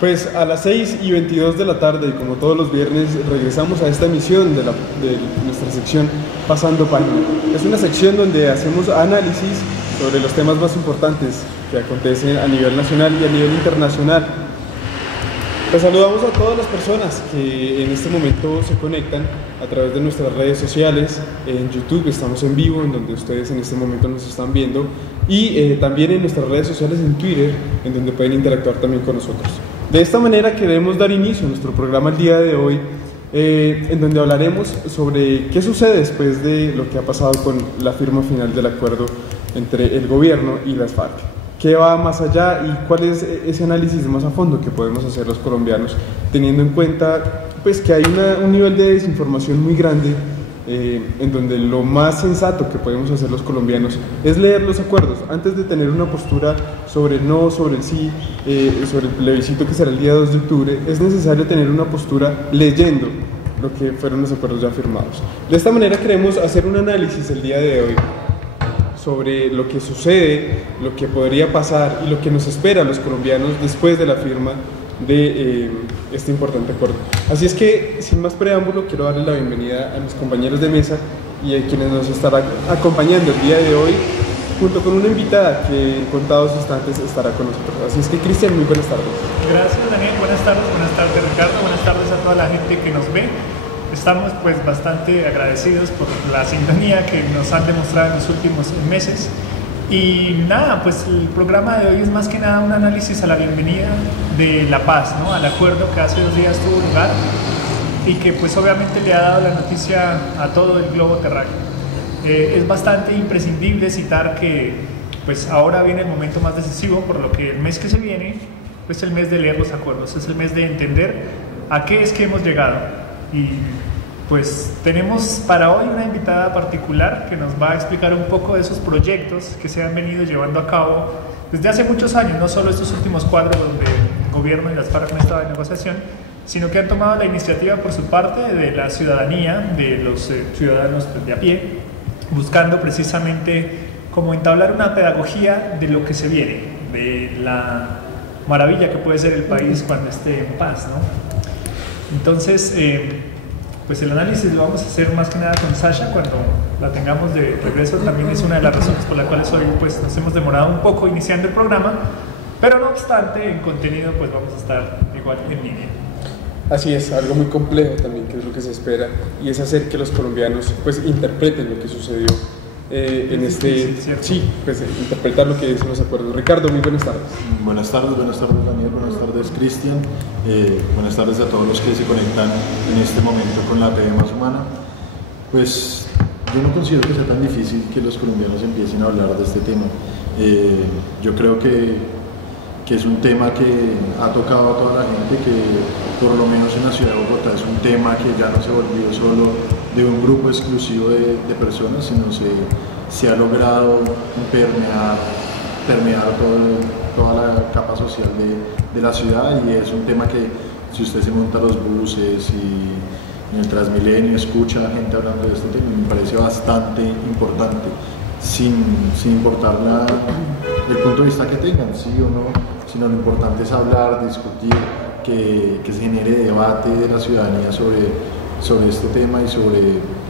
Pues a las 6:22 de la tarde, y como todos los viernes, regresamos a esta emisión de nuestra sección Pasando Página. Es una sección donde hacemos análisis sobre los temas más importantes que acontecen a nivel nacional y a nivel internacional. Pues saludamos a todas las personas que en este momento se conectan a través de nuestras redes sociales. En YouTube estamos en vivo, en donde ustedes en este momento nos están viendo, y también en nuestras redes sociales en Twitter, en donde pueden interactuar también con nosotros. De esta manera queremos dar inicio a nuestro programa el día de hoy, en donde hablaremos sobre qué sucede después de lo que ha pasado con la firma final del acuerdo entre el gobierno y las FARC. ¿Qué va más allá y cuál es ese análisis más a fondo que podemos hacer los colombianos, teniendo en cuenta pues, que hay un nivel de desinformación muy grande, en donde lo más sensato que podemos hacer los colombianos es leer los acuerdos antes de tener una postura sobre el no, sobre el sí, sobre el plebiscito que será el día 2 de octubre? Es necesario tener una postura leyendo lo que fueron los acuerdos ya firmados. De esta manera queremos hacer un análisis el día de hoy sobre lo que sucede, lo que podría pasar y lo que nos espera a los colombianos después de la firma de este importante acuerdo. Así es que, sin más preámbulo, quiero darle la bienvenida a mis compañeros de mesa y a quienes nos estarán acompañando el día de hoy, junto con una invitada que en contados instantes estará con nosotros. Así es que, Cristian, muy buenas tardes. Gracias, Daniel. Buenas tardes, Ricardo. Buenas tardes a toda la gente que nos ve. Estamos pues bastante agradecidos por la sintonía que nos han demostrado en los últimos meses. Y nada, pues el programa de hoy es más que nada un análisis a la bienvenida de la paz, ¿no? Al acuerdo que hace 2 días tuvo lugar y que pues obviamente le ha dado la noticia a todo el globo terráqueo. Es bastante imprescindible citar que pues ahora viene el momento más decisivo, por lo que el mes que se viene es el mes de leer los acuerdos, es el mes de entender a qué es que hemos llegado. Y pues tenemos para hoy una invitada particular que nos va a explicar un poco de esos proyectos que se han venido llevando a cabo desde hace muchos años, no solo estos últimos 4 donde el gobierno y las FARC han estado en negociación, sino que han tomado la iniciativa por su parte de la ciudadanía, de los ciudadanos de a pie, buscando precisamente como entablar una pedagogía de lo que se viene, de la maravilla que puede ser el país cuando esté en paz, ¿no? Entonces, pues el análisis lo vamos a hacer más que nada con Sasha cuando la tengamos de regreso. También es una de las razones por las cuales hoy pues, nos hemos demorado un poco iniciando el programa, pero no obstante, en contenido pues vamos a estar igual en línea. Así es, algo muy complejo también, que es lo que se espera, y es hacer que los colombianos pues interpreten lo que sucedió en este... Sí, pues interpretar lo que dicen los acuerdos. Ricardo, muy buenas tardes. Buenas tardes Daniel, buenas tardes Cristian, buenas tardes a todos los que se conectan en este momento con la TV Más Humana. Pues yo no considero que sea tan difícil que los colombianos empiecen a hablar de este tema. Yo creo que es un tema que ha tocado a toda la gente, que por lo menos en la ciudad de Bogotá es un tema que ya no se volvió solo de un grupo exclusivo de personas, sino se ha logrado permear toda la capa social de la ciudad, y es un tema que si usted se monta a los buses y en el Transmilenio escucha gente hablando de este tema, me parece bastante importante, sin importar el punto de vista que tengan, sí o no, sino lo importante es hablar, discutir, que se genere debate de la ciudadanía sobre este tema y sobre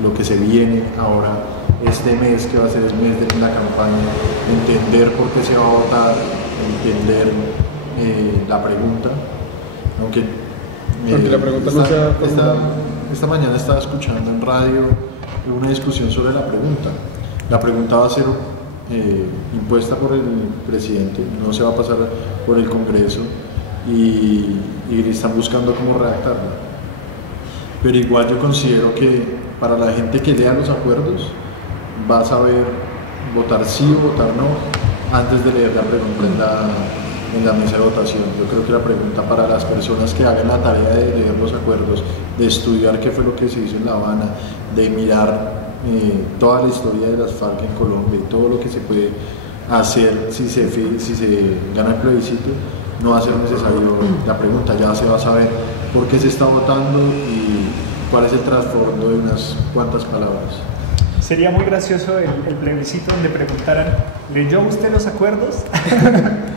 lo que se viene ahora este mes, que va a ser el mes de la campaña, entender por qué se va a votar, entender la pregunta, aunque la pregunta no sea... Esta mañana estaba escuchando en radio una discusión sobre la pregunta. La pregunta va a ser impuesta por el presidente, no se va a pasar por el Congreso, y están buscando cómo redactarla. Pero igual yo considero que para la gente que lea los acuerdos va a saber votar sí o votar no antes de leer la pregunta en la mesa de votación. Yo creo que la pregunta para las personas que hagan la tarea de leer los acuerdos, de estudiar qué fue lo que se hizo en La Habana, de mirar toda la historia de las FARC en Colombia y todo lo que se puede hacer si se gana el plebiscito, no va a ser necesario la pregunta, ya se va a saber por qué se está votando y cuál es el trasfondo de unas cuantas palabras. Sería muy gracioso el plebiscito donde preguntaran ¿Leyó usted los acuerdos?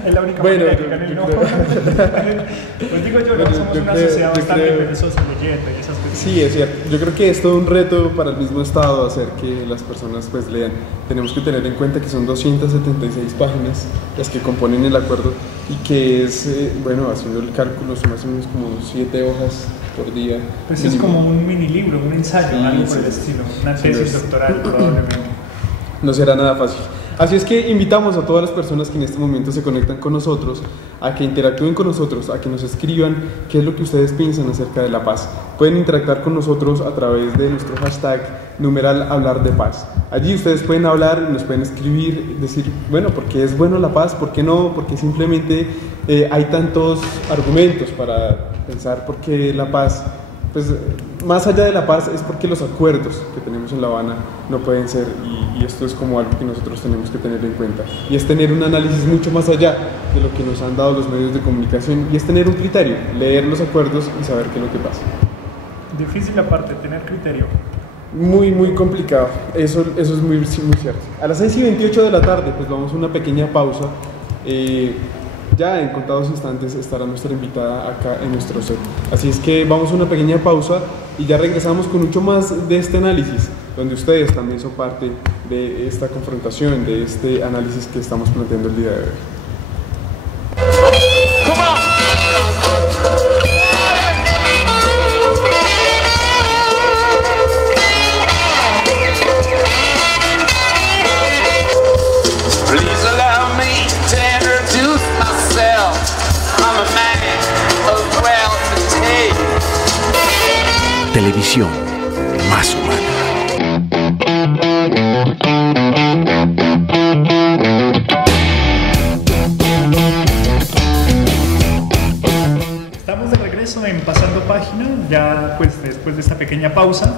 Es la única Bueno, manera de que gane el no. Pues digo yo, no somos una sociedad bastante perezosa leyendo y esas cosas. Sí, es cierto. Yo creo que es todo un reto para el mismo Estado hacer que las personas pues lean. Tenemos que tener en cuenta que son 276 páginas las que componen el acuerdo y que es, bueno, haciendo el cálculo, son más o menos como 7 hojas por día. Pues es como un mini libro, un ensayo, Sí, algo por sí. el estilo, una tesis doctoral probablemente. No será nada fácil. Así es que invitamos a todas las personas que en este momento se conectan con nosotros a que interactúen con nosotros, a que nos escriban qué es lo que ustedes piensan acerca de la paz. Pueden interactuar con nosotros a través de nuestro hashtag #hablar de paz. Allí ustedes pueden hablar, nos pueden escribir, decir, bueno, ¿por qué es bueno la paz? ¿Por qué no? Porque simplemente hay tantos argumentos para pensar por qué la paz. Pues más allá de la paz es porque los acuerdos que tenemos en La Habana no pueden ser, y esto es como algo que nosotros tenemos que tener en cuenta, y es tener un análisis mucho más allá de lo que nos han dado los medios de comunicación, y es tener un criterio, leer los acuerdos y saber qué es lo que pasa. Difícil aparte, tener criterio. Muy complicado, eso es muy cierto. A las 6:28 de la tarde pues vamos a una pequeña pausa. Ya en contados instantes estará nuestra invitada acá en nuestro set. Así es que vamos a una pequeña pausa y ya regresamos con mucho más de este análisis, donde ustedes también son parte de esta confrontación, de este análisis que estamos planteando el día de hoy. Televisión más humana. Estamos de regreso en Pasando Página, ya pues después de esta pequeña pausa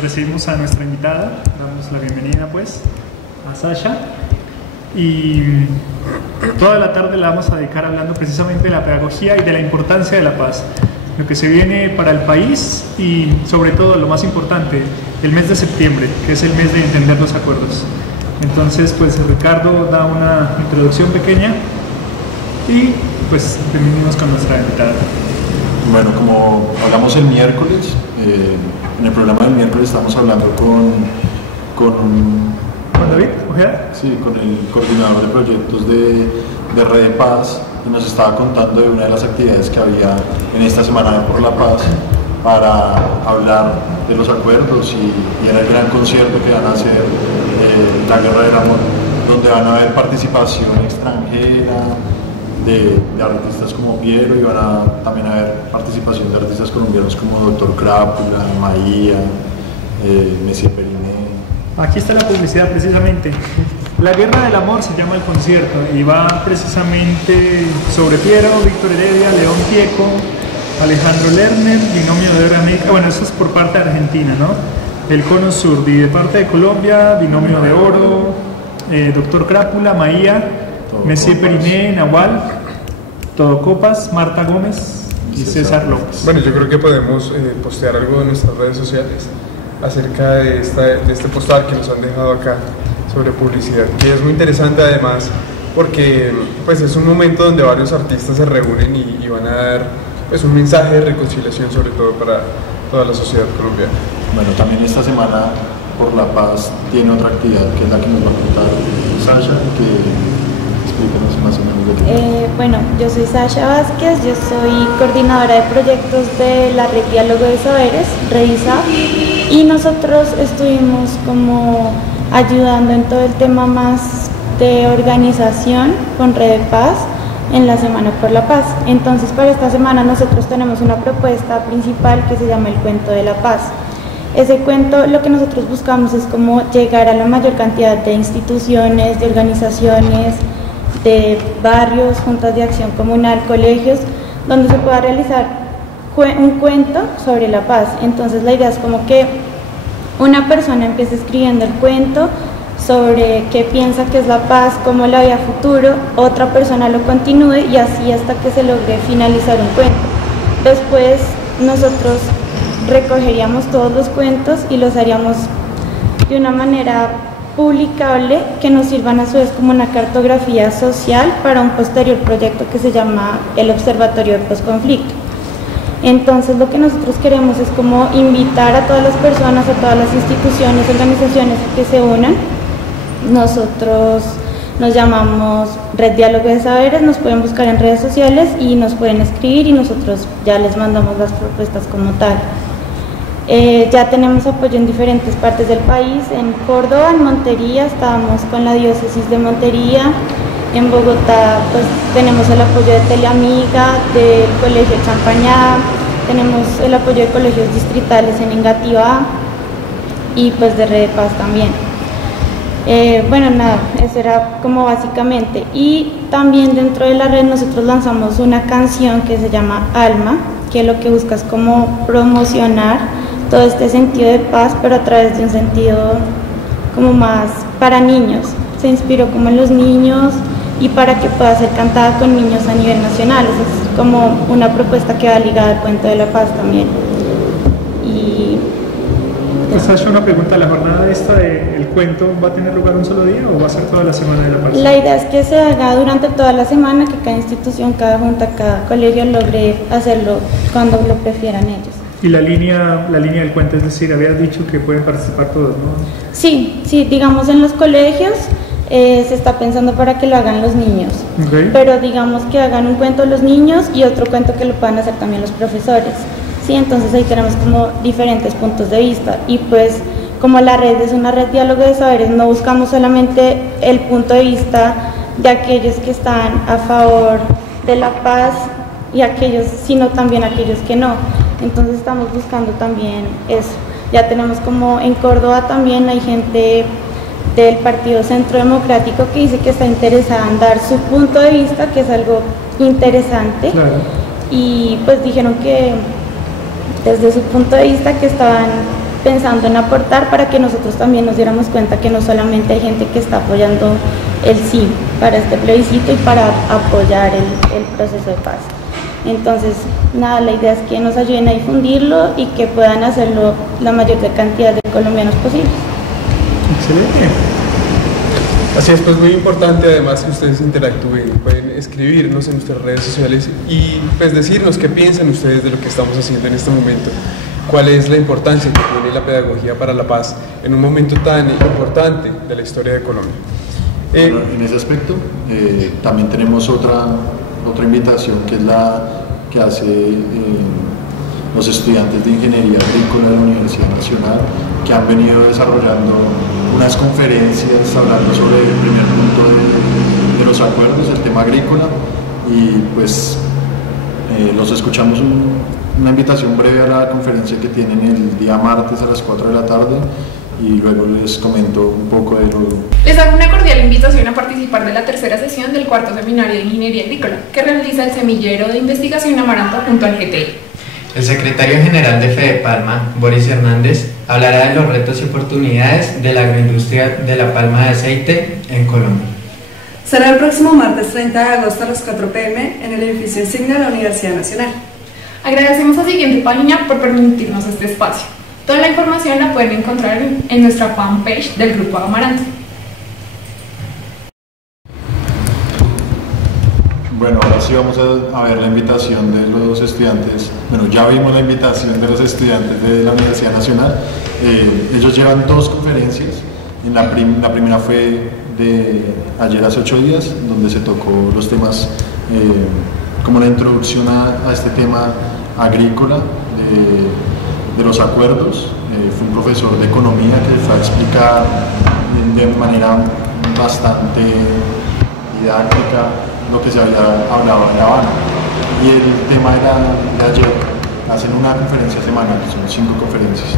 recibimos a nuestra invitada, damos la bienvenida pues a Sasha y toda la tarde la vamos a dedicar hablando precisamente de la pedagogía y de la importancia de la paz, lo que se viene para el país y sobre todo lo más importante, el mes de septiembre, que es el mes de entender los acuerdos. Entonces pues Ricardo da una introducción pequeña y pues terminamos con nuestra invitada. Bueno, como hablamos el miércoles, en el programa del miércoles estamos hablando con David Ojeda. Sí, con el coordinador de proyectos de Red de Paz, y nos estaba contando de una de las actividades que había en esta Semana de por la Paz para hablar de los acuerdos y era el gran concierto que van a hacer, La Guerra del Amor, donde van a haber participación extranjera de artistas como Piero, y van a también haber participación de artistas colombianos como Dr. Crápula, Maía, Messi Periné. Aquí está la publicidad precisamente. La Guerra del Amor se llama el concierto y va precisamente sobre Piero, Víctor Heredia, León Gieco, Alejandro Lerner, Binomio de Oro América. Bueno, eso es por parte de Argentina, ¿no? El Cono Sur, y de parte de Colombia, Binomio de Oro, Dr. Crápula, Maía, Messi Periné, Nahual, Todocopas, Marta Gómez y César López. Bueno, yo creo que podemos postear algo en nuestras redes sociales acerca de este postal que nos han dejado acá sobre publicidad, que es muy interesante además porque pues es un momento donde varios artistas se reúnen y van a dar pues un mensaje de reconciliación, sobre todo para toda la sociedad colombiana. Bueno, también esta Semana por la Paz tiene otra actividad que es la que nos va a contar Sasha, que explícanos más o menos de qué. Bueno, yo soy Sasha Vázquez, yo soy coordinadora de proyectos de la Red Diálogo de Saberes, REDISA, y nosotros estuvimos como ayudando en todo el tema más de organización con Red de Paz en la Semana por la Paz. Entonces, para esta semana nosotros tenemos una propuesta principal que se llama el Cuento de la Paz. Ese cuento, lo que nosotros buscamos es como llegar a la mayor cantidad de instituciones, de organizaciones, de barrios, juntas de acción comunal, colegios, donde se pueda realizar un cuento sobre la paz. Entonces la idea es como que una persona empiece escribiendo el cuento sobre qué piensa que es la paz, cómo la ve a futuro, otra persona lo continúe y así hasta que se logre finalizar un cuento. Después nosotros recogeríamos todos los cuentos y los haríamos de una manera publicable que nos sirvan a su vez como una cartografía social para un posterior proyecto que se llama el Observatorio de Postconflicto. Entonces lo que nosotros queremos es como invitar a todas las personas, a todas las instituciones, organizaciones que se unan. Nosotros nos llamamos Red Diálogo de Saberes, nos pueden buscar en redes sociales y nos pueden escribir y nosotros ya les mandamos las propuestas como tal. Ya tenemos apoyo en diferentes partes del país, en Córdoba, en Montería, estábamos con la diócesis de Montería, en Bogotá pues tenemos el apoyo de Teleamiga, del Colegio Champañá, tenemos el apoyo de colegios distritales en Engativá y pues de Red de Paz también. Bueno, nada, eso era como básicamente. Y también dentro de la red nosotros lanzamos una canción que se llama Alma, que lo que busca es como promocionar todo este sentido de paz, pero a través de un sentido como más para niños. Se inspiró como en los niños y para que pueda ser cantada con niños a nivel nacional. Eso es como una propuesta que va ligada al Puente de la Paz también. Y pues ha hecho una pregunta, ¿la jornada esta del cuento va a tener lugar un solo día o va a ser toda la semana de la paz? La idea es que se haga durante toda la semana, que cada institución, cada junta, cada colegio logre hacerlo cuando lo prefieran ellos. Y la línea del cuento, es decir, habías dicho que pueden participar todos, ¿no? Sí, digamos en los colegios se está pensando para que lo hagan los niños, Okay. pero digamos que hagan un cuento los niños y otro cuento que lo puedan hacer también los profesores. Sí, entonces ahí tenemos como diferentes puntos de vista y pues como la red es una red diálogo de saberes, no buscamos solamente el punto de vista de aquellos que están a favor de la paz y aquellos, sino también aquellos que no. Entonces estamos buscando también eso. Ya tenemos como en Córdoba también hay gente del Partido Centro Democrático que dice que está interesada en dar su punto de vista, que es algo interesante. Claro. Y pues dijeron que desde su punto de vista que estaban pensando en aportar para que nosotros también nos diéramos cuenta que no solamente hay gente que está apoyando el sí para este plebiscito y para apoyar el proceso de paz. Entonces, nada, la idea es que nos ayuden a difundirlo y que puedan hacerlo la mayor cantidad de colombianos posibles. Excelente. Así es, pues muy importante además que ustedes interactúen, pueden escribirnos en nuestras redes sociales y pues decirnos qué piensan ustedes de lo que estamos haciendo en este momento, cuál es la importancia que tiene la pedagogía para la paz en un momento tan importante de la historia de Colombia. Bueno, en ese aspecto también tenemos otra invitación que es la que hace los estudiantes de Ingeniería Agrícola de la Universidad Nacional, que han venido desarrollando unas conferencias hablando sobre el primer punto de los acuerdos, el tema agrícola, y pues los escuchamos una invitación breve a la conferencia que tienen el día martes a las 4 de la tarde y luego les comento un poco de lo... Les hago una cordial invitación a participar de la tercera sesión del cuarto seminario de Ingeniería Agrícola que realiza el Semillero de Investigación Amaranto junto al GTI. El secretario general de Fedepalma, Boris Hernández, hablará de los retos y oportunidades de la agroindustria de la palma de aceite en Colombia. Será el próximo martes 30 de agosto a las 4 p.m. en el edificio insignia de la Universidad Nacional. Agradecemos a Siguiente Página por permitirnos este espacio. Toda la información la pueden encontrar en nuestra fanpage del Grupo Amaranto. Bueno, ahora sí vamos a ver la invitación de los estudiantes. Bueno, ya vimos la invitación de los estudiantes de la Universidad Nacional. Ellos llevan 2 conferencias. La primera fue de ayer hace 8 días, donde se tocó los temas como la introducción a este tema agrícola de los acuerdos. Fue un profesor de economía que fue a explicar de manera bastante didáctica lo que se había hablado en La Habana. Y el tema era de ayer, hacen una conferencia semanal, son 5 conferencias.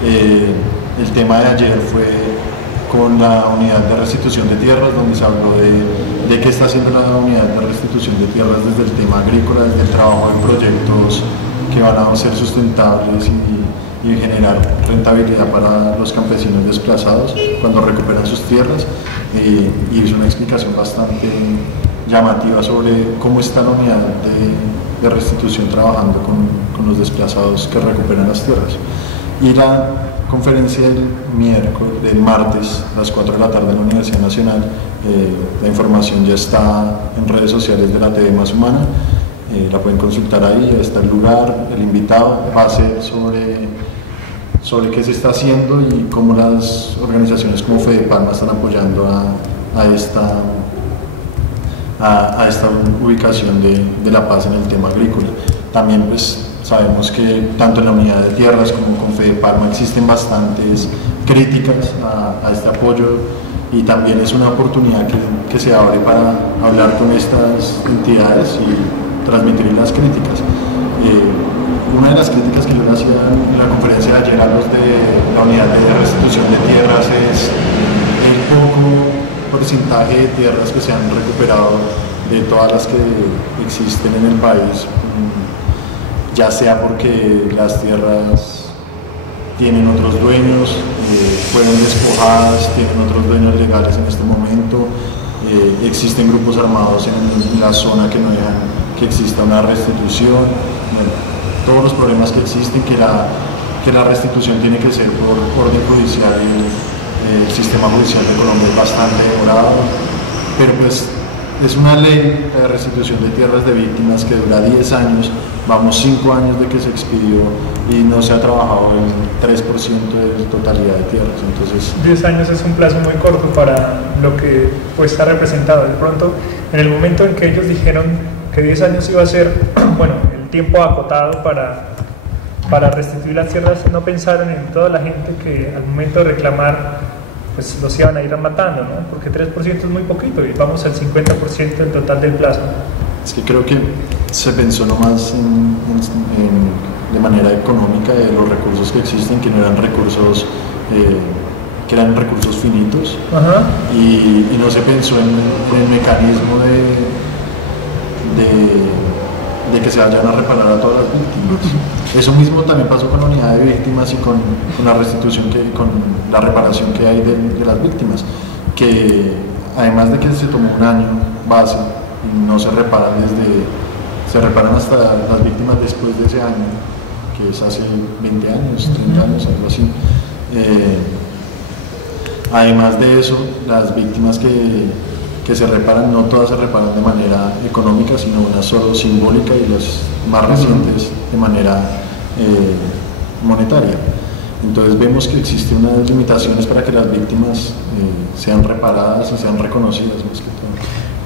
El tema de ayer fue con la unidad de restitución de tierras, donde se habló de qué está haciendo la unidad de restitución de tierras desde el tema agrícola, desde el trabajo en proyectos que van a ser sustentables y generar rentabilidad para los campesinos desplazados cuando recuperan sus tierras. Y hizo una explicación bastante llamativa sobre cómo está la unidad de restitución trabajando con los desplazados que recuperan las tierras. Y la conferencia del martes a las 4 de la tarde en la Universidad Nacional, la información ya está en redes sociales de la TV Más Humana, la pueden consultar ahí, está el lugar, el invitado va a ser sobre qué se está haciendo y cómo las organizaciones como Fede Palma están apoyando a esta ubicación de la paz en el tema agrícola. También pues sabemos que tanto en la unidad de tierras como con Fede Palma existen bastantes críticas a este apoyo, y también es una oportunidad que se abre para hablar con estas entidades y transmitir las críticas. Una de las críticas que yo le hacía en la conferencia de ayer a los de la unidad de restitución de tierras es el poco porcentaje de tierras que se han recuperado de todas las que existen en el país, ya sea porque las tierras tienen otros dueños, fueron despojadas, tienen otros dueños legales en este momento, existen grupos armados en la zona que no dejan que exista una restitución, todos los problemas que existen, que la restitución tiene que ser por orden judicial, y el sistema judicial de Colombia es bastante demorado, pero pues es una ley de restitución de tierras de víctimas que dura 10 años, vamos 5 años de que se expidió y no se ha trabajado el 3% de totalidad de tierras. Entonces 10 años es un plazo muy corto para lo que pues está representado. De pronto, en el momento en que ellos dijeron que 10 años iba a ser bueno, el tiempo acotado para restituir las tierras, no pensaron en toda la gente que al momento de reclamar pues los iban a ir matando, ¿no? Porque 3% es muy poquito y vamos al 50% del total del plazo. Es que creo que se pensó nomás de manera económica de los recursos que existen, que no eran recursos que eran recursos finitos. Ajá. Y no se pensó en el mecanismo de que se vayan a reparar a todas las víctimas. Eso mismo también pasó con la unidad de víctimas y con la restitución, con la reparación que hay de las víctimas, que además de que se tomó un año base y no se reparan se reparan hasta las víctimas después de ese año, que es hace 20 años, 30 años, algo así. Además de eso, las víctimas que se reparan, no todas se reparan de manera económica, sino una solo simbólica, y las más recientes de manera monetaria. Entonces vemos que existen unas limitaciones para que las víctimas sean reparadas y sean reconocidas más que todo.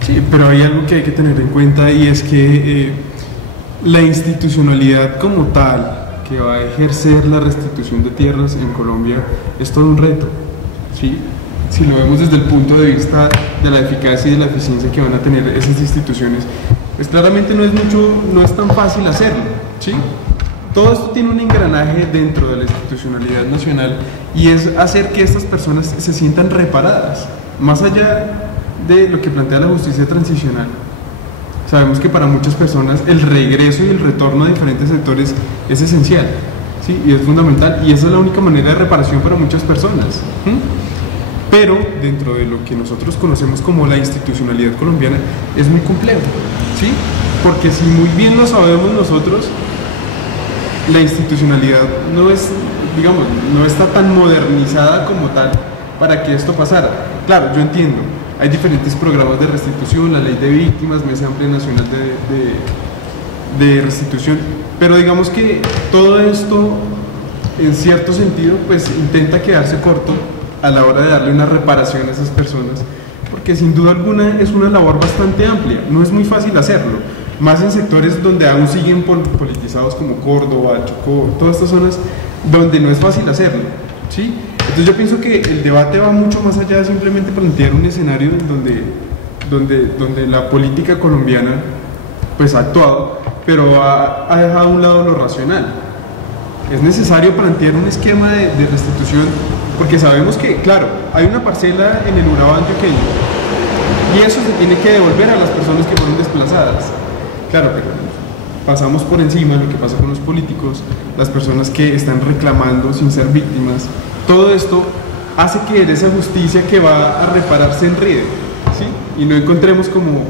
Sí, pero hay algo que hay que tener en cuenta, y es que la institucionalidad como tal que va a ejercer la restitución de tierras en Colombia es todo un reto, ¿sí? Si lo vemos desde el punto de vista de la eficacia y de la eficiencia que van a tener esas instituciones, pues claramente no es tan fácil hacerlo, ¿sí? Todo esto tiene un engranaje dentro de la institucionalidad nacional, y es hacer que estas personas se sientan reparadas, más allá de lo que plantea la justicia transicional. Sabemos que para muchas personas el regreso y el retorno a diferentes sectores es esencial, ¿sí? Y es fundamental, y esa es la única manera de reparación para muchas personas. Pero dentro de lo que nosotros conocemos como la institucionalidad colombiana es muy complejo, ¿sí? Porque si muy bien lo sabemos nosotros, la institucionalidad no está tan modernizada como tal para que esto pasara. Claro, yo entiendo, hay diferentes programas de restitución, la ley de víctimas, Mesa Amplia Nacional de restitución, pero digamos que todo esto en cierto sentido pues intenta quedarse corto a la hora de darle una reparación a esas personas, porque sin duda alguna es una labor bastante amplia, no es muy fácil hacerlo, más en sectores donde aún siguen politizados como Córdoba, Chocó, todas estas zonas donde no es fácil hacerlo, ¿sí? Entonces yo pienso que el debate va mucho más allá de simplemente plantear un escenario donde la política colombiana pues ha actuado, pero ha dejado a un lado lo racional. Es necesario plantear un esquema de restitución, porque sabemos que, claro, hay una parcela en el Urabá antioqueño y eso se tiene que devolver a las personas que fueron desplazadas. Claro, pero pasamos por encima lo que pasa con los políticos, las personas que están reclamando sin ser víctimas. Todo esto hace que esa justicia que va a reparar se enrede, ¿sí? Y no encontremos como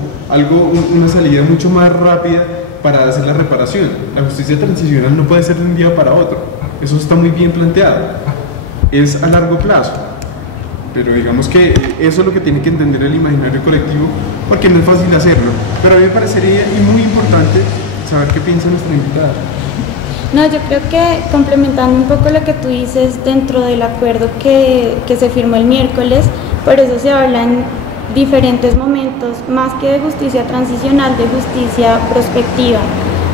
una salida mucho más rápida para hacer la reparación. La justicia transicional no puede ser de un día para otro. eso está muy bien planteado, es a largo plazo, pero digamos que eso es lo que tiene que entender el imaginario colectivo, porque no es fácil hacerlo, pero a mí me parecería muy importante saber qué piensa nuestra invitada. No, yo creo que complementando un poco lo que tú dices dentro del acuerdo que se firmó el miércoles, por eso se hablan diferentes momentos, más que de justicia transicional, de justicia prospectiva.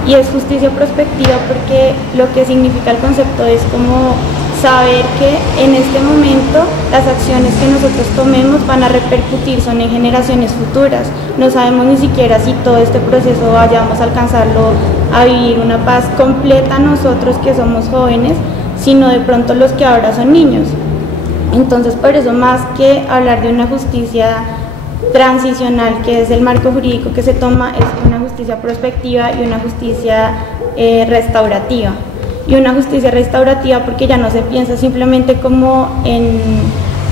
Y es justicia prospectiva porque lo que significa el concepto es como saber que en este momento las acciones que nosotros tomemos van a repercutir, son en generaciones futuras. No sabemos ni siquiera si todo este proceso vayamos a alcanzarlo a vivir una paz completa nosotros que somos jóvenes, sino de pronto los que ahora son niños. Entonces, por eso, más que hablar de una justicia transicional, que es el marco jurídico que se toma, es una justicia prospectiva y una justicia restaurativa. Y una justicia restaurativa porque ya no se piensa simplemente como en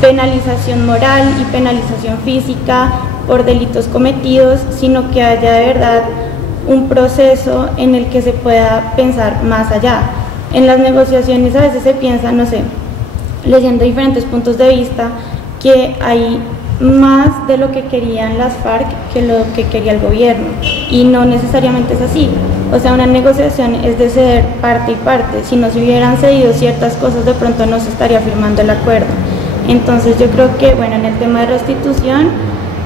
penalización moral y penalización física por delitos cometidos, sino que haya de verdad un proceso en el que se pueda pensar más allá. En las negociaciones a veces se piensa, no sé, leyendo diferentes puntos de vista, que hay más de lo que querían las FARC que lo que quería el gobierno, y no necesariamente es así. O sea, una negociación es de ceder parte y parte. Si no se hubieran cedido ciertas cosas, de pronto no se estaría firmando el acuerdo. Entonces yo creo que, bueno, en el tema de restitución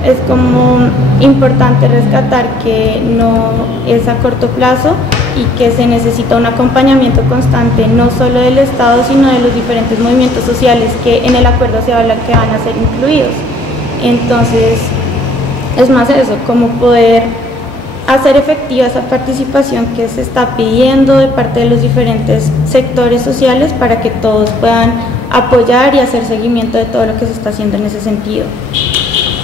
es como importante rescatar que no es a corto plazo y que se necesita un acompañamiento constante, no solo del Estado, sino de los diferentes movimientos sociales que en el acuerdo se habla que van a ser incluidos. Entonces, es más eso, como poder hacer efectiva esa participación que se está pidiendo de parte de los diferentes sectores sociales para que todos puedan apoyar y hacer seguimiento de todo lo que se está haciendo en ese sentido.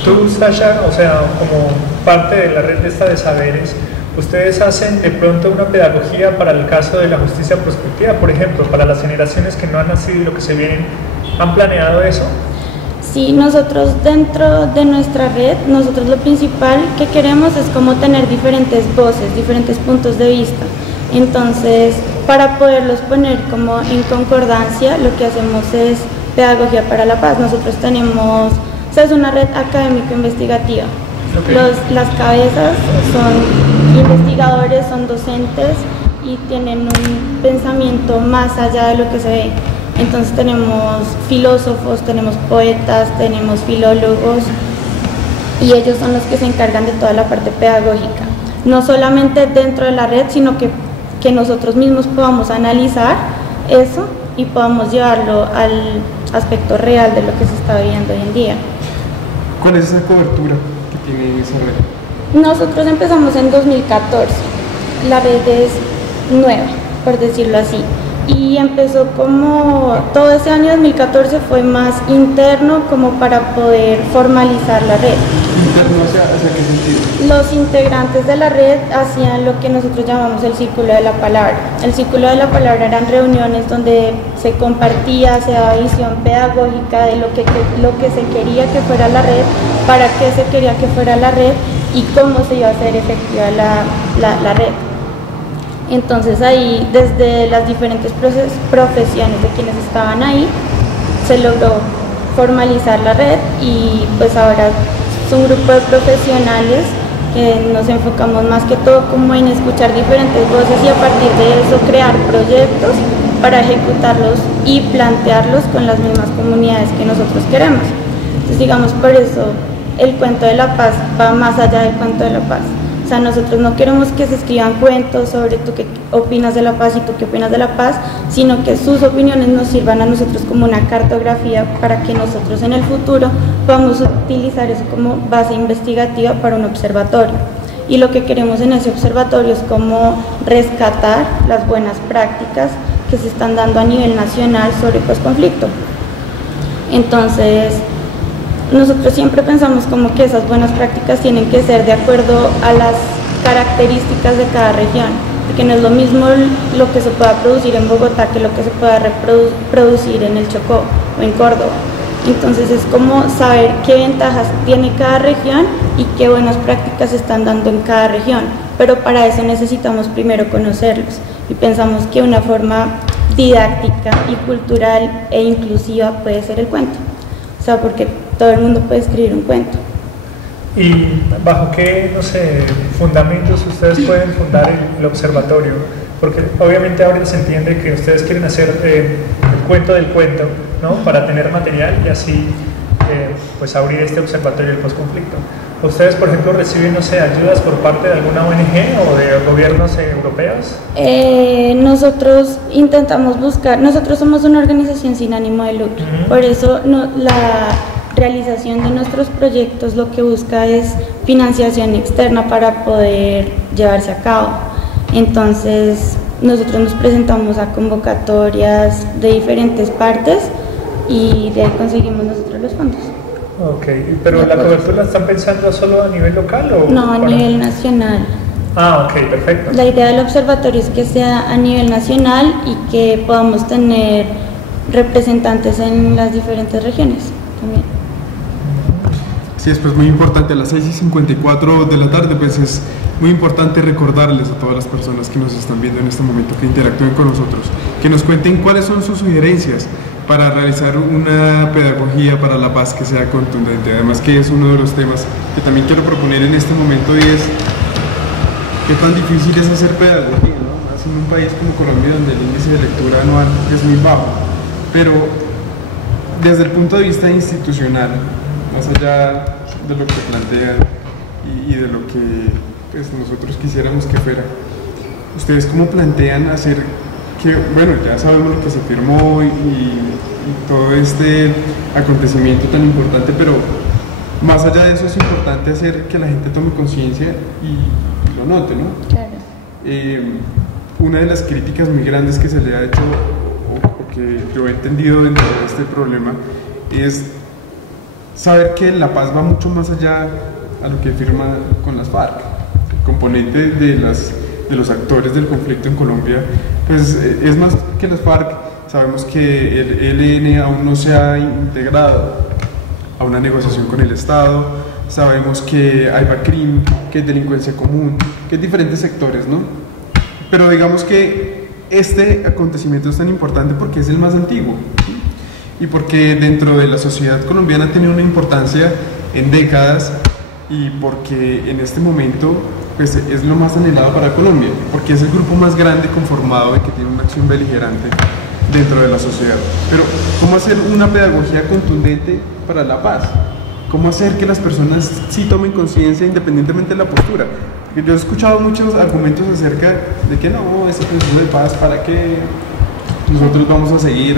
Tú, Sasha, o sea, como parte de la red de saberes, ¿ustedes hacen de pronto una pedagogía para el caso de la justicia prospectiva, por ejemplo, para las generaciones que no han nacido y lo que se vienen? ¿Han planeado eso? Sí, nosotros dentro de nuestra red, nosotros lo principal que queremos es como tener diferentes voces, diferentes puntos de vista. Entonces, para poderlos poner como en concordancia, lo que hacemos es pedagogía para la paz. Nosotros tenemos, o sea, es una red académico-investigativa. Okay. Las cabezas son investigadores, son docentes y tienen un pensamiento más allá de lo que se ve. Entonces tenemos filósofos, tenemos poetas, tenemos filólogos y ellos son los que se encargan de toda la parte pedagógica. No solamente dentro de la red, sino que nosotros mismos podamos analizar eso y podamos llevarlo al aspecto real de lo que se está viviendo hoy en día. ¿Cuál es esa cobertura que tiene esa red? Nosotros empezamos en 2014, la red es nueva, por decirlo así. Y empezó como, todo ese año 2014 fue más interno como para poder formalizar la red. ¿Interno hacia qué sentido? Los integrantes de la red hacían lo que nosotros llamamos el Círculo de la Palabra. El Círculo de la Palabra eran reuniones donde se compartía, se daba visión pedagógica de lo que se quería que fuera la red, para qué se quería que fuera la red y cómo se iba a hacer efectiva la red. Entonces ahí, desde las diferentes profesiones de quienes estaban ahí, se logró formalizar la red y pues ahora es un grupo de profesionales que nos enfocamos más que todo como en escuchar diferentes voces y a partir de eso crear proyectos para ejecutarlos y plantearlos con las mismas comunidades que nosotros queremos. Entonces digamos, por eso el cuento de la paz va más allá del cuento de la paz. O sea, nosotros no queremos que se escriban cuentos sobre tú qué opinas de la paz y tú qué opinas de la paz, sino que sus opiniones nos sirvan a nosotros como una cartografía para que nosotros en el futuro podamos utilizar eso como base investigativa para un observatorio. Y lo que queremos en ese observatorio es como rescatar las buenas prácticas que se están dando a nivel nacional sobre posconflicto. Entonces, nosotros siempre pensamos como que esas buenas prácticas tienen que ser de acuerdo a las características de cada región, porque no es lo mismo lo que se pueda producir en Bogotá que lo que se pueda producir en el Chocó o en Córdoba. Entonces es como saber qué ventajas tiene cada región y qué buenas prácticas se están dando en cada región, pero para eso necesitamos primero conocerlos y pensamos que una forma didáctica y cultural e inclusiva puede ser el cuento. O sea, porque todo el mundo puede escribir un cuento. ¿Y bajo qué, no sé, fundamentos ustedes pueden fundar el observatorio? Porque obviamente ahora se entiende que ustedes quieren hacer el cuento del cuento, ¿no? Para tener material y así pues abrir este observatorio del posconflicto. ¿Ustedes, por ejemplo, reciben, no sé, ayudas por parte de alguna ONG o de gobiernos europeos? Nosotros intentamos buscar, nosotros somos una organización sin ánimo de lucro, por eso la realización de nuestros proyectos lo que busca es financiación externa para poder llevarse a cabo. Entonces, nosotros nos presentamos a convocatorias de diferentes partes y de ahí conseguimos nosotros los fondos. Ok, pero ¿la cobertura la están pensando solo a nivel local o...? No, a nivel nacional. Ah, ok, perfecto. La idea del observatorio es que sea a nivel nacional y que podamos tener representantes en las diferentes regiones también. Sí, es pues muy importante, a las 6:54 de la tarde, pues es muy importante recordarles a todas las personas que nos están viendo en este momento que interactúen con nosotros, que nos cuenten cuáles son sus sugerencias para realizar una pedagogía para la paz que sea contundente. Además que es uno de los temas que también quiero proponer en este momento y es qué tan difícil es hacer pedagogía, ¿no? Más en un país como Colombia donde el índice de lectura anual es muy bajo, pero desde el punto de vista institucional, más allá de lo que plantean y de lo que pues, nosotros quisiéramos que fuera, ¿ustedes cómo plantean hacer que, bueno, ya sabemos lo que se firmó y todo este acontecimiento tan importante, pero más allá de eso es importante hacer que la gente tome conciencia y lo note, ¿no? Claro. Una de las críticas muy grandes que se le ha hecho, o que yo he entendido dentro de este problema, es saber que la paz va mucho más allá a lo que firma con las FARC. El componente de los actores del conflicto en Colombia, pues es más que las FARC. Sabemos que el ELN aún no se ha integrado a una negociación con el Estado, sabemos que hay BACRIM, que es delincuencia común, que es diferentes sectores, ¿no? Pero digamos que este acontecimiento es tan importante porque es el más antiguo, ¿sí? Y porque dentro de la sociedad colombiana ha tenido una importancia en décadas y porque en este momento pues, es lo más anhelado para Colombia, porque es el grupo más grande conformado y que tiene una acción beligerante dentro de la sociedad. Pero ¿cómo hacer una pedagogía contundente para la paz? ¿Cómo hacer que las personas sí tomen conciencia independientemente de la postura? Porque yo he escuchado muchos argumentos acerca de que no, ese proceso de paz, ¿para qué nosotros vamos a seguir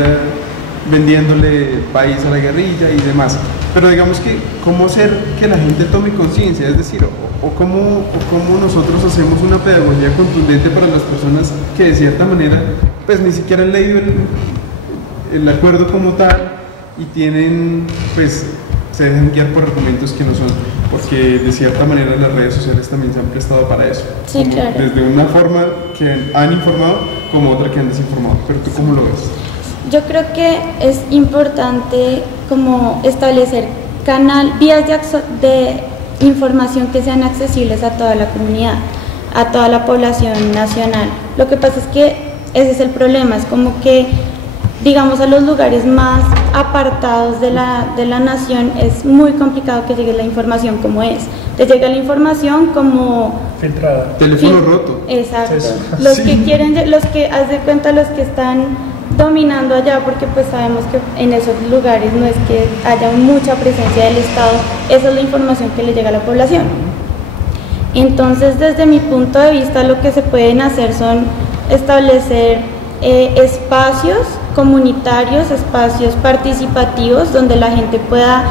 vendiéndole país a la guerrilla y demás? Pero digamos que, ¿cómo hacer que la gente tome conciencia? Es decir, o cómo nosotros hacemos una pedagogía contundente para las personas que de cierta manera pues ni siquiera han leído el acuerdo como tal y tienen, pues se dejan guiar por argumentos que no son, porque de cierta manera las redes sociales también se han prestado para eso. Sí, claro. Desde una forma que han informado como otra que han desinformado. Pero ¿tú cómo lo ves? Yo creo que es importante como establecer vías de información que sean accesibles a toda la comunidad, a toda la población nacional. Lo que pasa es que ese es el problema, es como que, digamos, a los lugares más apartados de la nación es muy complicado que llegue la información como es. Te llega la información como filtrada. Teléfono roto. Exacto. Eso. Los Sí. que quieren, haz de cuenta, los que están dominando allá, porque pues sabemos que en esos lugares no es que haya mucha presencia del Estado, esa es la información que le llega a la población. Entonces, desde mi punto de vista, lo que se pueden hacer son establecer espacios comunitarios, espacios participativos donde la gente pueda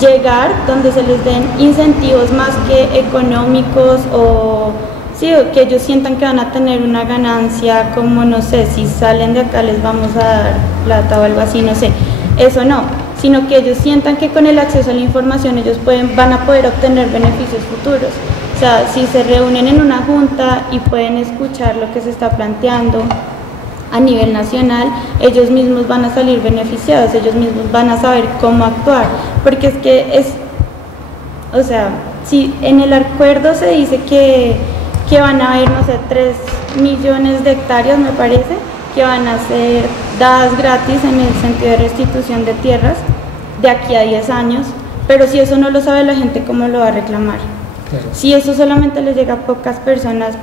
llegar, donde se les den incentivos más que económicos o sí, que ellos sientan que van a tener una ganancia, como no sé, si salen de acá les vamos a dar plata o algo así, no sé, eso no, sino que ellos sientan que con el acceso a la información ellos van a poder obtener beneficios futuros. O sea, si se reúnen en una junta y pueden escuchar lo que se está planteando a nivel nacional, ellos mismos van a salir beneficiados, ellos mismos van a saber cómo actuar, porque es que o sea, si en el acuerdo se dice que van a haber, no sé, 3 millones de hectáreas, me parece, que van a ser dadas gratis en el sentido de restitución de tierras de aquí a 10 años, pero si eso no lo sabe la gente, ¿cómo lo va a reclamar? Claro. Si eso solamente les llega a pocas personas,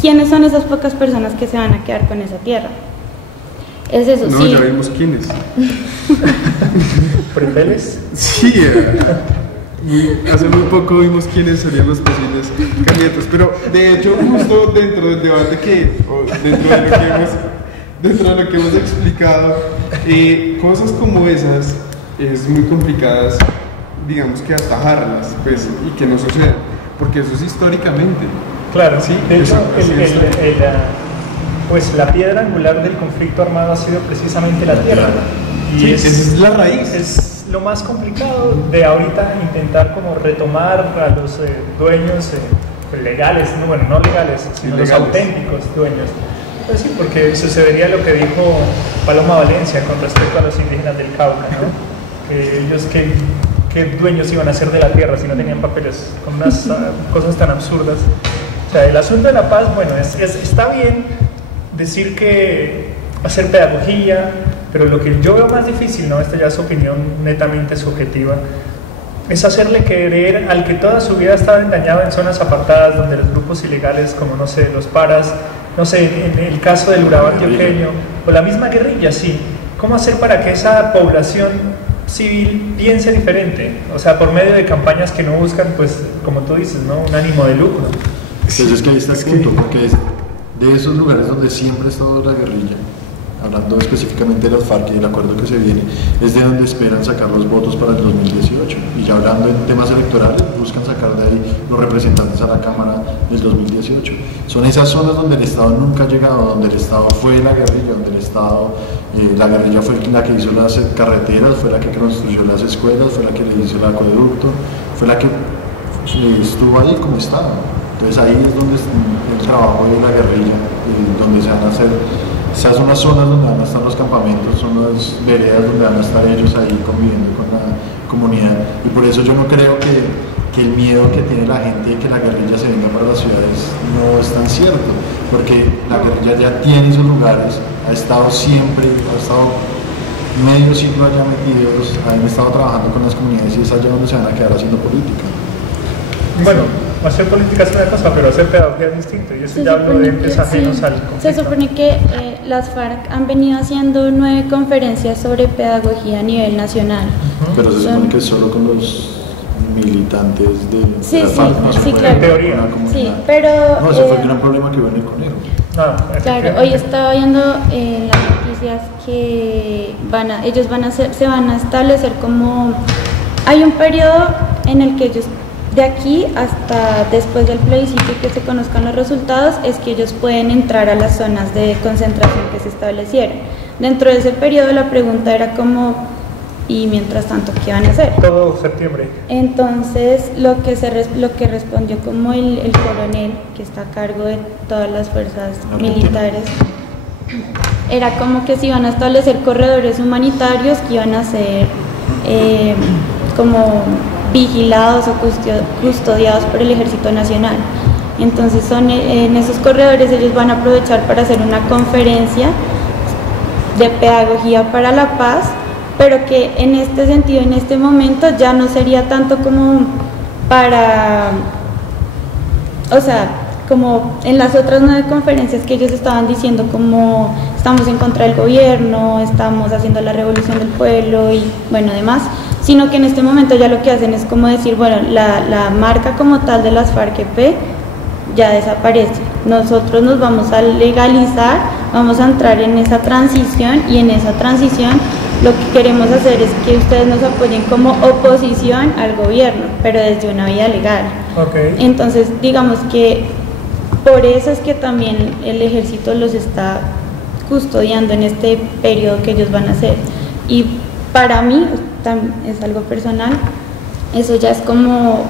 ¿quiénes son esas pocas personas que se van a quedar con esa tierra? Es eso, no, sí. Ya vimos quiénes. ¿Primeles? Sí, hace muy poco vimos quiénes serían los posibles candidatos, pero de hecho justo dentro del debate dentro de lo que hemos explicado, cosas como esas es muy complicadas, digamos, que atajarlas, pues, y que no sucedan, porque eso es históricamente. Claro, sí. De hecho, pues la piedra angular del conflicto armado ha sido precisamente la tierra. Y sí, esa es la raíz. Es lo más complicado de ahorita intentar como retomar a los dueños legales, no legales, sino ilegales. Los auténticos dueños. Pues sí, porque sucedería lo que dijo Paloma Valencia con respecto a los indígenas del Cauca, ¿no? Que ellos, ¿qué dueños iban a ser de la tierra si no tenían papeles? Con unas cosas tan absurdas. O sea, el asunto de la paz, bueno, está bien decir que hacer pedagogía, pero lo que yo veo más difícil, ¿no? Esta ya es opinión netamente subjetiva, es hacerle creer al que toda su vida estaba engañado en zonas apartadas donde los grupos ilegales como, no sé, los paras, no sé, en el caso del Urabá antioqueño, o la misma guerrilla, sí. ¿Cómo hacer para que esa población civil piense diferente? O sea, por medio de campañas que no buscan, pues, como tú dices, ¿no? Un ánimo de lucro. Sí, es que ahí está el punto, porque es de esos lugares donde siempre ha estado la guerrilla, hablando específicamente de las FARC y del acuerdo que se viene, es de donde esperan sacar los votos para el 2018. Y ya hablando en temas electorales, buscan sacar de ahí los representantes a la Cámara del 2018. Son esas zonas donde el Estado nunca ha llegado, donde el Estado fue la guerrilla, donde el Estado, la guerrilla fue la que hizo las carreteras, fue la que construyó las escuelas, fue la que le hizo el acueducto, fue la que estuvo ahí como Estado. Entonces ahí es donde el trabajo de la guerrilla, donde se van a hacer. Esas son las zonas donde van a estar los campamentos, son las veredas donde van a estar ellos ahí conviviendo con la comunidad. Y por eso yo no creo que el miedo que tiene la gente de que la guerrilla se venga para las ciudades no es tan cierto, porque la guerrilla ya tiene esos lugares, ha estado siempre, ha estado medio siglo allá metidos, han estado trabajando con las comunidades y es allá donde se van a quedar haciendo política. Bueno, hacer política es una cosa, pero hacer pedagogía es distinto, y eso ya hablo de entes ajenos al conflicto. Se supone que las FARC han venido haciendo 9 conferencias sobre pedagogía a nivel nacional. Pero se supone que es solo con los militantes de la FARC, no sí, claro. En teoría. Sí, pero... No, ese fue el gran problema que hubo en el Conejo. Claro, hoy estaba viendo en las noticias que ellos se van a establecer como... Hay un periodo en el que ellos, de aquí hasta después del plebiscito y que se conozcan los resultados, es que ellos pueden entrar a las zonas de concentración que se establecieron. Dentro de ese periodo la pregunta era como, y mientras tanto, ¿qué van a hacer? Todo septiembre. Entonces, lo que respondió como el coronel, que está a cargo de todas las fuerzas militares, era como que se iban a establecer corredores humanitarios que iban a ser como vigilados o custodiados por el Ejército Nacional. Entonces en esos corredores ellos van a aprovechar para hacer una conferencia de pedagogía para la paz, pero que en este sentido, en este momento, ya no sería tanto como para, o sea, como en las otras 9 conferencias que ellos estaban diciendo como estamos en contra del gobierno, estamos haciendo la revolución del pueblo y bueno, demás, sino que en este momento ya lo que hacen es como decir, bueno, la marca como tal de las FARC-EP ya desaparece, nosotros nos vamos a legalizar, vamos a entrar en esa transición y en esa transición lo que queremos hacer es que ustedes nos apoyen como oposición al gobierno, pero desde una vía legal. Okay. Entonces, digamos que por eso es que también el ejército los está custodiando en este periodo que ellos van a hacer. Y para mí, es algo personal, eso ya es como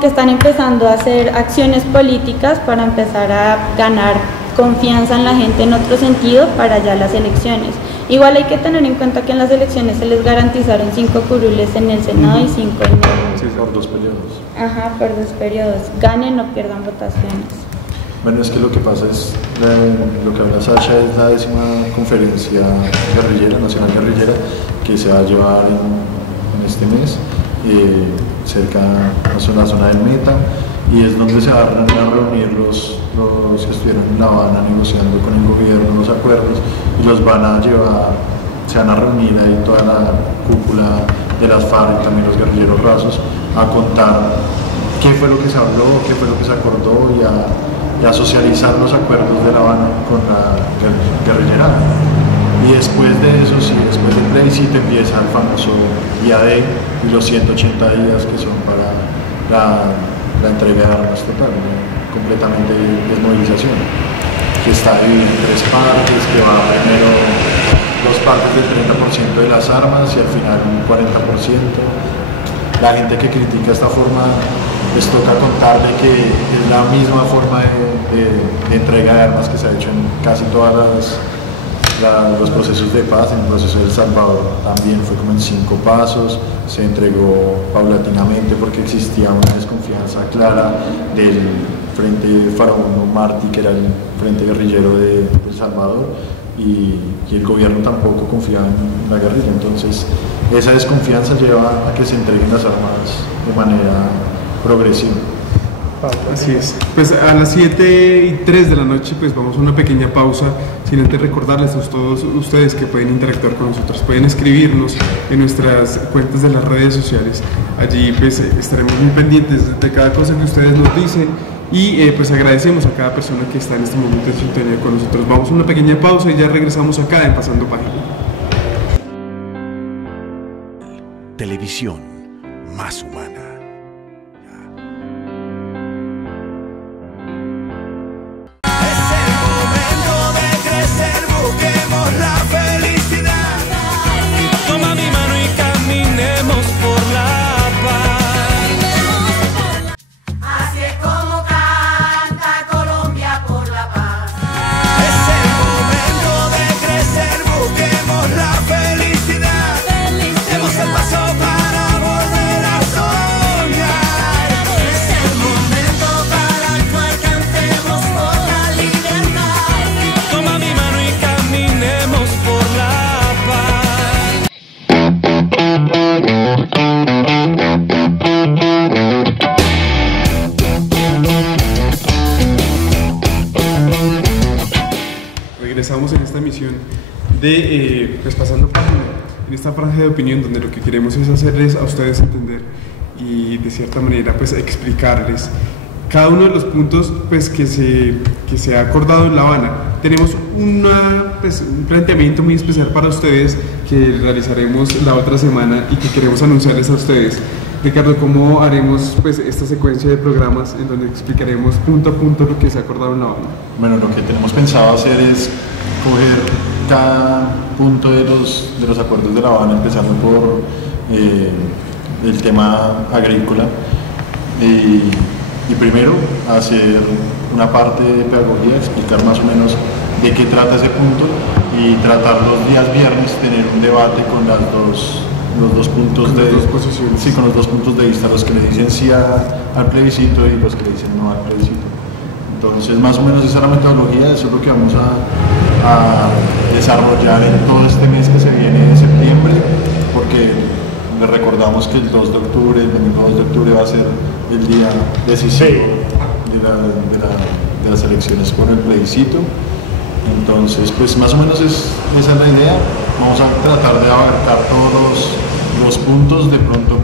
que están empezando a hacer acciones políticas para empezar a ganar confianza en la gente en otro sentido para ya las elecciones. Igual hay que tener en cuenta que en las elecciones se les garantizaron 5 curules en el Senado y 5 en el... Sí, por 2 periodos. Ajá, por 2 periodos. Ganen o pierdan votaciones. Bueno, es que lo que pasa es, lo que habla Sasha es la 10ª conferencia guerrillera, nacional guerrillera, que se va a llevar en este mes, cerca de la zona del Meta, y es donde se van a reunir los que estuvieron en La Habana negociando con el gobierno los acuerdos, y los van a llevar, se van a reunir ahí toda la cúpula de las FARC y también los guerrilleros rasos a contar qué fue lo que se habló, qué fue lo que se acordó y a socializar los acuerdos de La Habana con la guerrillera. Y después de eso, sí, después del plebiscito empieza el famoso IAD y los 180 días que son para la entrega de armas total, completamente desmovilización, que está dividido en 3 partes, que va primero 2 partes del 30% de las armas y al final un 40%. La gente que critica esta forma les toca contarle que es la misma forma de entrega de armas que se ha hecho en casi todos los procesos de paz. En el proceso de El Salvador también fue como en 5 pasos, se entregó paulatinamente porque existía una desconfianza clara del Frente Faraón Martí, que era el frente guerrillero de El Salvador, y el gobierno tampoco confiaba en la guerrilla. Entonces esa desconfianza lleva a que se entreguen las armas de manera progresiva. Así es. Pues a las 7:03 de la noche pues vamos a una pequeña pausa, sin antes recordarles a todos ustedes que pueden interactuar con nosotros, pueden escribirnos en nuestras cuentas de las redes sociales. Allí pues estaremos muy pendientes de cada cosa que ustedes nos dicen y pues agradecemos a cada persona que está en este momento en sintonía con nosotros. Vamos a una pequeña pausa y ya regresamos acá en Pasando Página. Televisión más humana. Regresamos en esta emisión de pues Pasando Página, en esta franja de opinión donde lo que queremos es hacerles a ustedes entender y de cierta manera pues explicarles cada uno de los puntos pues que se ha acordado en La Habana. Tenemos un planteamiento muy especial para ustedes que realizaremos la otra semana y que queremos anunciarles a ustedes. Ricardo, ¿cómo haremos pues esta secuencia de programas en donde explicaremos punto a punto lo que se ha acordado en La Habana? Bueno, lo que tenemos pensado hacer es coger cada punto de los acuerdos de La Habana, empezando por el tema agrícola, y primero hacer una parte de pedagogía, explicar más o menos de qué trata ese punto y tratar los días viernes tener un debate con los dos puntos de vista, los que le dicen sí al plebiscito y los que le dicen no al plebiscito. Entonces más o menos esa es la metodología, eso es lo que vamos a desarrollar en todo este mes que se viene de septiembre, porque les recordamos que el 2 de octubre, el domingo 2 de octubre va a ser el día decisivo de las elecciones por el plebiscito. Entonces pues más o menos esa es la idea. Vamos a tratar de abarcar todos los puntos. De pronto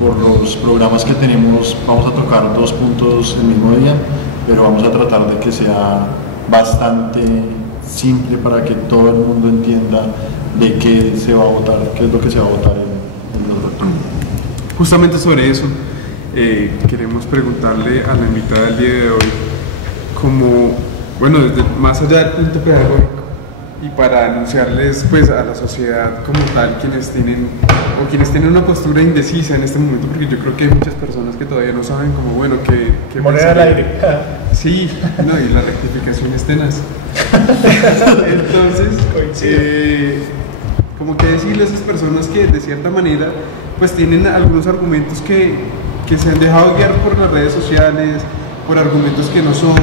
por los programas que tenemos vamos a tocar 2 puntos el mismo día, pero vamos a tratar de que sea bastante simple para que todo el mundo entienda de qué se va a votar, qué es lo que se va a votar en el 2 de octubre. Justamente sobre eso queremos preguntarle a la invitada del día de hoy, como, bueno, desde más allá del punto pedagógico, y para anunciarles pues a la sociedad como tal quienes tienen una postura indecisa en este momento, porque yo creo que hay muchas personas que todavía no saben como, bueno, qué moneda al aire. Sí, no, y la rectificación es tenaz. Entonces como que decirle a esas personas que de cierta manera pues tienen algunos argumentos que se han dejado guiar por las redes sociales, por argumentos que no son.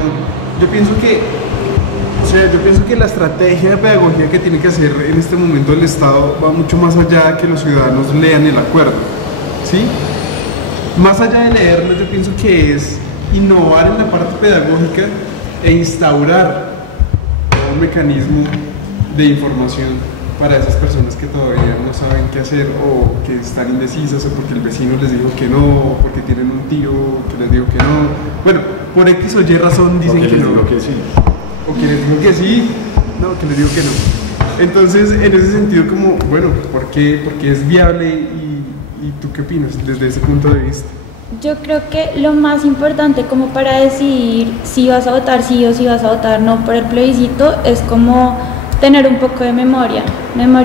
Yo pienso que la estrategia de pedagogía que tiene que hacer en este momento el Estado va mucho más allá de que los ciudadanos lean el acuerdo, ¿sí? Más allá de leerlo, yo pienso que es innovar en la parte pedagógica e instaurar un mecanismo de información para esas personas que todavía no saben qué hacer o que están indecisas o porque el vecino les dijo que no o porque tienen un tío que les dijo que no. Bueno, por X o Y razón dicen que no. Que sí. O que les digo que sí, no, que les digo que no. Entonces, en ese sentido, como, bueno, ¿por qué es viable y tú qué opinas desde ese punto de vista? Yo creo que lo más importante como para decidir si vas a votar sí o si vas a votar no por el plebiscito es como tener un poco de memoria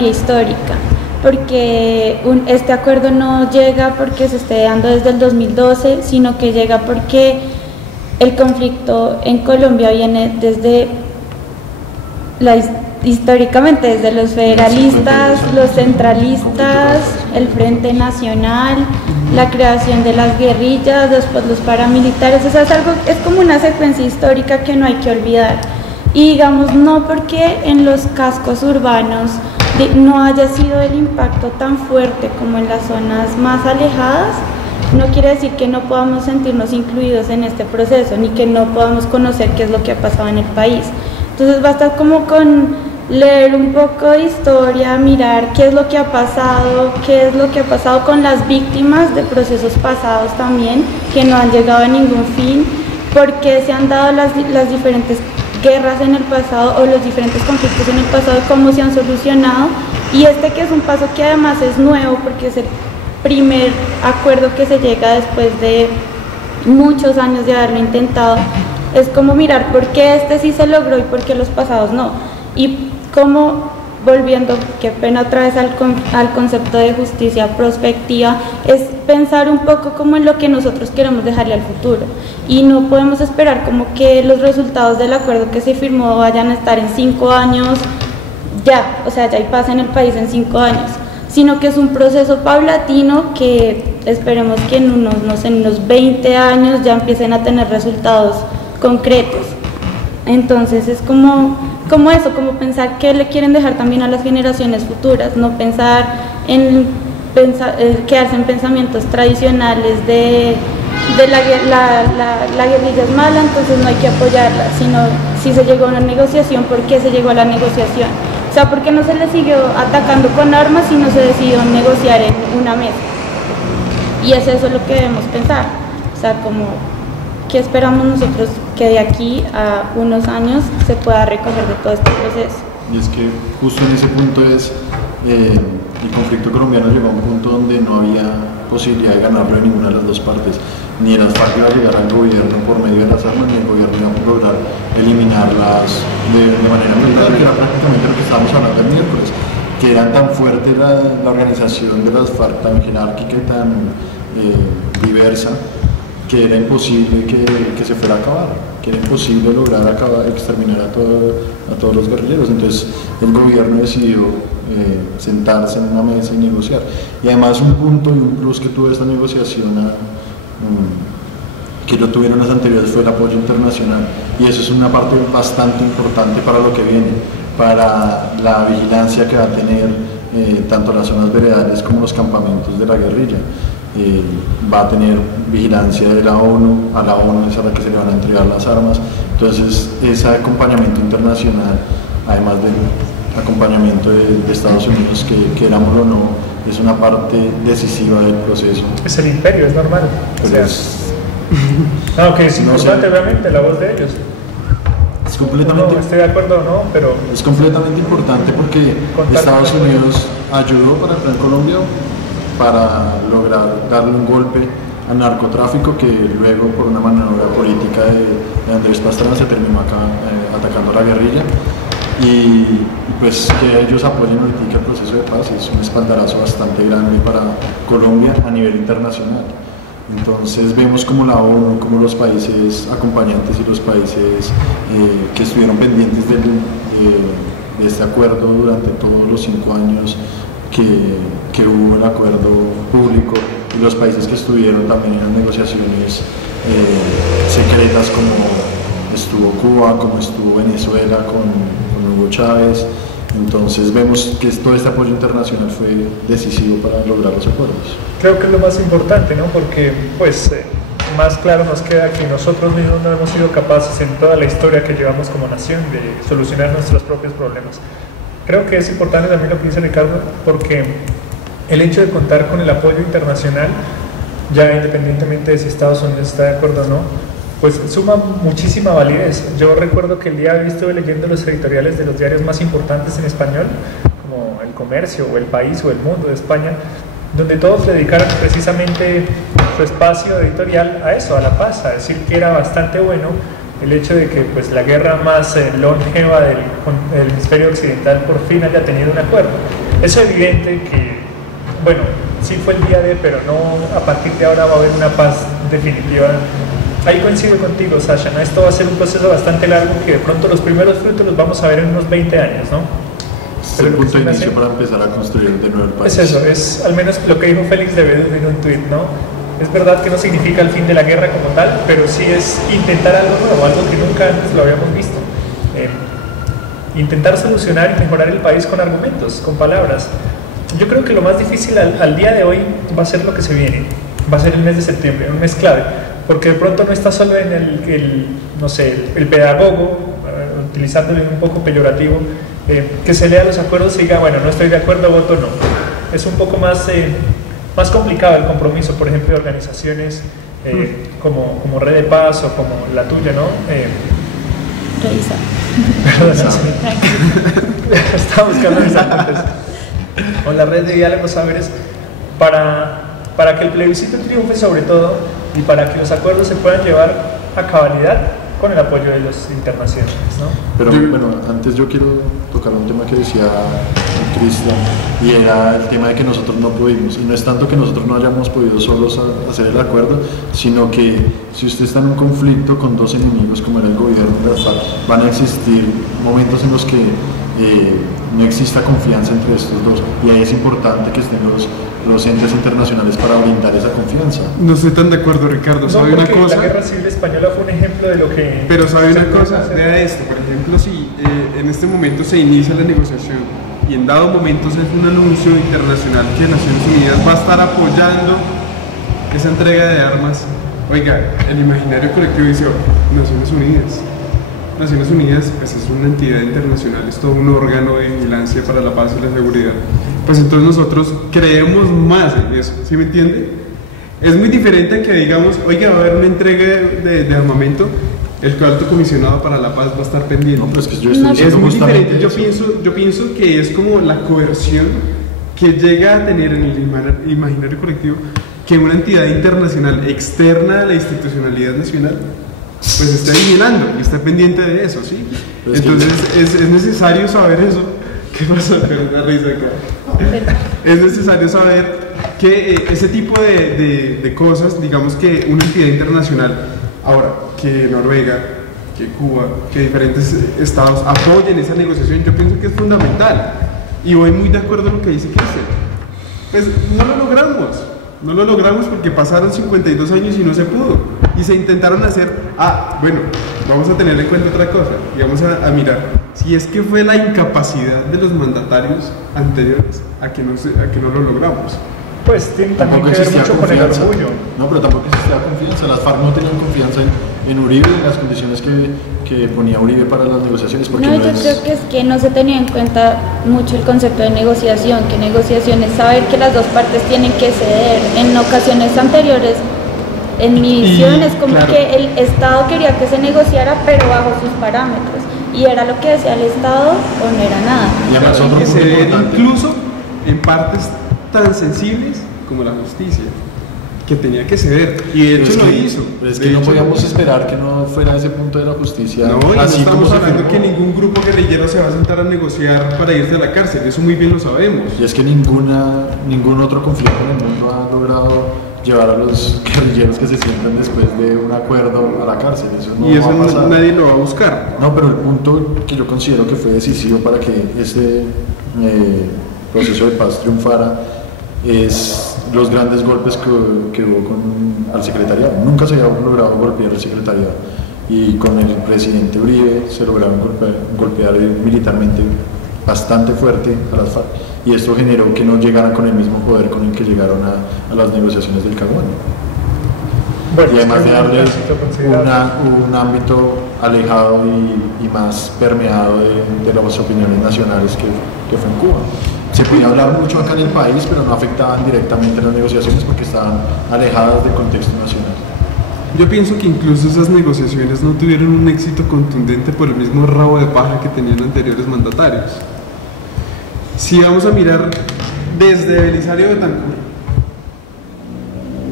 histórica, porque este acuerdo no llega porque se esté dando desde el 2012, sino que llega porque el conflicto en Colombia viene históricamente desde los federalistas, los centralistas, el Frente Nacional, la creación de las guerrillas, después los paramilitares. O sea, es como una secuencia histórica que no hay que olvidar. Y digamos, no porque en los cascos urbanos no haya sido el impacto tan fuerte como en las zonas más alejadas, no quiere decir que no podamos sentirnos incluidos en este proceso, ni que no podamos conocer qué es lo que ha pasado en el país. Entonces basta como con leer un poco de historia, mirar qué es lo que ha pasado con las víctimas de procesos pasados también, que no han llegado a ningún fin, por qué se han dado las diferentes guerras en el pasado o los diferentes conflictos en el pasado, cómo se han solucionado, y que es un paso que además es nuevo porque es el primer acuerdo que se llega después de muchos años de haberlo intentado. Es como mirar por qué sí se logró y por qué los pasados no, y como volviendo, qué pena otra vez al concepto de justicia prospectiva, es pensar un poco como en lo que nosotros queremos dejarle al futuro, y no podemos esperar como que los resultados del acuerdo que se firmó vayan a estar en 5 años ya y pasa en el país en 5 años, sino que es un proceso paulatino que esperemos que en unos 20 años ya empiecen a tener resultados concretos. Entonces es como pensar qué le quieren dejar también a las generaciones futuras, no quedarse en pensamientos tradicionales de la guerrilla es mala, entonces no hay que apoyarla, sino si se llegó a una negociación, ¿por qué se llegó a la negociación? O sea, ¿por qué no se le siguió atacando con armas y no se decidió negociar en una mesa? Y es eso lo que debemos pensar, o sea, como ¿qué esperamos nosotros que de aquí a unos años se pueda recoger de todo este proceso? Y es que justo en ese punto el conflicto colombiano llegó a un punto donde no había posibilidad de ganarlo en ninguna de las dos partes. Ni el FARC iba a llegar al gobierno por medio de las armas, ni el gobierno iba a lograr eliminarlas de manera militar, que era prácticamente lo que estábamos hablando el miércoles, que era tan fuerte la organización de las FARC, tan jerárquica y tan diversa, que era imposible que se fuera a acabar, que era imposible lograr exterminar a todos los guerrilleros. Entonces el gobierno decidió sentarse en una mesa y negociar. Y además un punto y un plus que tuvo esta negociación, que no tuvieron las anteriores, fue el apoyo internacional, y eso es una parte bastante importante para lo que viene, para la vigilancia que va a tener tanto las zonas veredales como los campamentos de la guerrilla. Va a tener vigilancia de la ONU, a la ONU es a la que se le van a entregar las armas. Entonces ese acompañamiento internacional, además del acompañamiento de Estados Unidos, que querámoslo o no, es una parte decisiva del proceso. Es el imperio, es normal. Pero que es importante, obviamente, la voz de ellos. Es completamente, no estoy de acuerdo o no, pero es completamente importante porque Estados Unidos ayudó para el Plan Colombia para lograr darle un golpe al narcotráfico, que luego por una maniobra política de Andrés Pastrana se terminó acá atacando a la guerrilla, y pues que ellos apoyen ahorita el proceso de paz es un espaldarazo bastante grande para Colombia a nivel internacional. Entonces vemos como la ONU, como los países acompañantes y los países que estuvieron pendientes de este acuerdo durante todos los 5 años que hubo el acuerdo público, y los países que estuvieron también en las negociaciones secretas como estuvo Cuba, como estuvo Venezuela con Hugo Chávez. Entonces vemos que todo este apoyo internacional fue decisivo para lograr los acuerdos. Creo que es lo más importante, ¿no? Porque pues más claro nos queda que nosotros mismos no hemos sido capaces en toda la historia que llevamos como nación de solucionar nuestros propios problemas. Creo que es importante también lo que dice Ricardo, porque el hecho de contar con el apoyo internacional, ya independientemente de si Estados Unidos está de acuerdo o no, pues suma muchísima validez. Yo recuerdo que el día de hoy estuve leyendo los editoriales de los diarios más importantes en español, como El Comercio o El País o El Mundo de España, donde todos dedicaron precisamente su espacio editorial a eso, a la paz, a decir que era bastante bueno el hecho de que pues, la guerra más longeva del hemisferio occidental por fin haya tenido un acuerdo. Es evidente que, bueno, sí fue el día de, pero no a partir de ahora va a haber una paz definitiva. Ahí coincido contigo, Sasha, ¿no? Esto va a ser un proceso bastante largo que de pronto los primeros frutos los vamos a ver en unos 20 años, ¿no? Es el punto de inicio para empezar a construir de nuevo el país. Es eso, es al menos lo que dijo Félix de Bedú en un tuit, ¿no? Es verdad que no significa el fin de la guerra como tal, pero sí es intentar algo nuevo, algo que nunca antes lo habíamos visto. Intentar solucionar y mejorar el país con argumentos, con palabras. Yo creo que lo más difícil al día de hoy va a ser lo que se viene, va a ser el mes de septiembre, un mes clave, porque de pronto no está solo en el pedagogo, utilizándolo un poco peyorativo, que se lea los acuerdos y diga, bueno, no estoy de acuerdo, voto no. Es un poco más complicado el compromiso, por ejemplo, de organizaciones como Red de Paz o como la tuya, ¿no? Revisa. Estaba buscando mis apuntes. O la red de diálogos saberes para que el plebiscito triunfe sobre todo y para que los acuerdos se puedan llevar a cabalidad con el apoyo de los internacionales, ¿no? Pero bueno, antes yo quiero tocar un tema que decía Cristian, y era el tema de que nosotros no pudimos, y no es tanto que nosotros no hayamos podido solos hacer el acuerdo, sino que si usted está en un conflicto con dos enemigos como era el gobierno de la FARC, van a existir momentos en los que no exista confianza entre estos dos, y ahí es importante que estén los entes internacionales para brindar esa confianza. No estoy tan de acuerdo, Ricardo. ¿Sabe una cosa? La guerra civil española fue un ejemplo de lo que... Pero ¿sabe una cosa? Vea esto, por ejemplo, si en este momento se inicia la negociación y en dado momento se hace un anuncio internacional que Naciones Unidas va a estar apoyando esa entrega de armas, oiga, el imaginario colectivo dice, Naciones Unidas. Naciones Unidas pues, es una entidad internacional, es todo un órgano de vigilancia para la paz y la seguridad. Pues entonces nosotros creemos más en eso, ¿sí me entiende? Es muy diferente a que digamos, oiga, va a haber una entrega de armamento, el alto comisionado para la paz va a estar pendiente. No, pero es que yo estoy es muy diferente. Yo pienso que es como la coerción que llega a tener en el imaginario colectivo que una entidad internacional externa a la institucionalidad nacional pues está vigilando y está pendiente de eso, ¿sí? Entonces es necesario saber eso. ¿Qué pasa? Una risa acá. Es necesario saber que ese tipo de cosas, digamos que una entidad internacional, ahora, que Noruega, que Cuba, que diferentes estados apoyen esa negociación, yo pienso que es fundamental. Y voy muy de acuerdo en lo que dice Cristian. Pues no lo logramos porque pasaron 52 años y no se pudo. Y se intentaron hacer, bueno, vamos a tener en cuenta otra cosa y vamos a mirar si es que fue la incapacidad de los mandatarios anteriores a que no lo logramos. Pues tiene también que ver mucho con el orgullo. No, pero tampoco existía confianza. Las FARC no tenían confianza en Uribe, en las condiciones que ponía Uribe para las negociaciones. Porque yo creo que es que no se tenía en cuenta mucho el concepto de negociación, que negociación es saber que las dos partes tienen que ceder. En ocasiones anteriores, en mi visión, es como que el Estado quería que se negociara, pero bajo sus parámetros. Y era lo que decía el Estado o no era nada. Y además otro punto importante, incluso en partes tan sensibles como la justicia, que tenía que ceder, y de hecho lo hizo. Pero es que no podíamos esperar que no fuera ese punto de la justicia. No, y así no estamos hablando que ningún grupo guerrillero se va a sentar a negociar para irse a la cárcel, eso muy bien lo sabemos. Y es que ningún otro conflicto en el mundo ha logrado llevar a los guerrilleros que se sientan después de un acuerdo a la cárcel. Eso no y eso va a pasar. Nadie lo va a buscar. No, pero el punto que yo considero que fue decisivo para que este proceso de paz triunfara es los grandes golpes que hubo al secretariado. Nunca se había logrado golpear el secretariado, y con el presidente Uribe se lograron golpear militarmente bastante fuerte a las FARC, y esto generó que no llegaran con el mismo poder con el que llegaron a las negociaciones del Caguán. Bueno, y además de darle un un ámbito alejado y más permeado de las opiniones nacionales que fue en Cuba. Se podía hablar mucho acá en el país, pero no afectaban directamente las negociaciones porque estaban alejadas del contexto nacional. Yo pienso que incluso esas negociaciones no tuvieron un éxito contundente por el mismo rabo de paja que tenían anteriores mandatarios. Si vamos a mirar desde Belisario Betancur,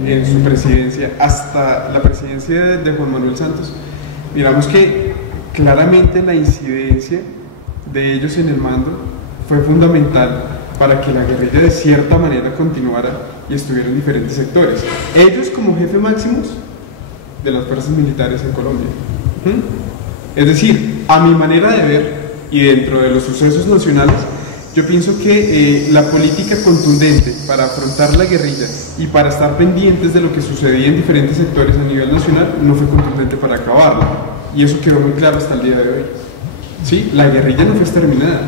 en su presidencia, hasta la presidencia de Juan Manuel Santos, miramos que claramente la incidencia de ellos en el mando fue fundamental para que la guerrilla de cierta manera continuara y estuviera en diferentes sectores. Ellos como jefe máximos de las fuerzas militares en Colombia. Es decir, a mi manera de ver y dentro de los sucesos nacionales, yo pienso que la política contundente para afrontar la guerrilla y para estar pendientes de lo que sucedía en diferentes sectores a nivel nacional no fue contundente para acabarla, y eso quedó muy claro hasta el día de hoy. ¿Sí? La guerrilla no fue exterminada.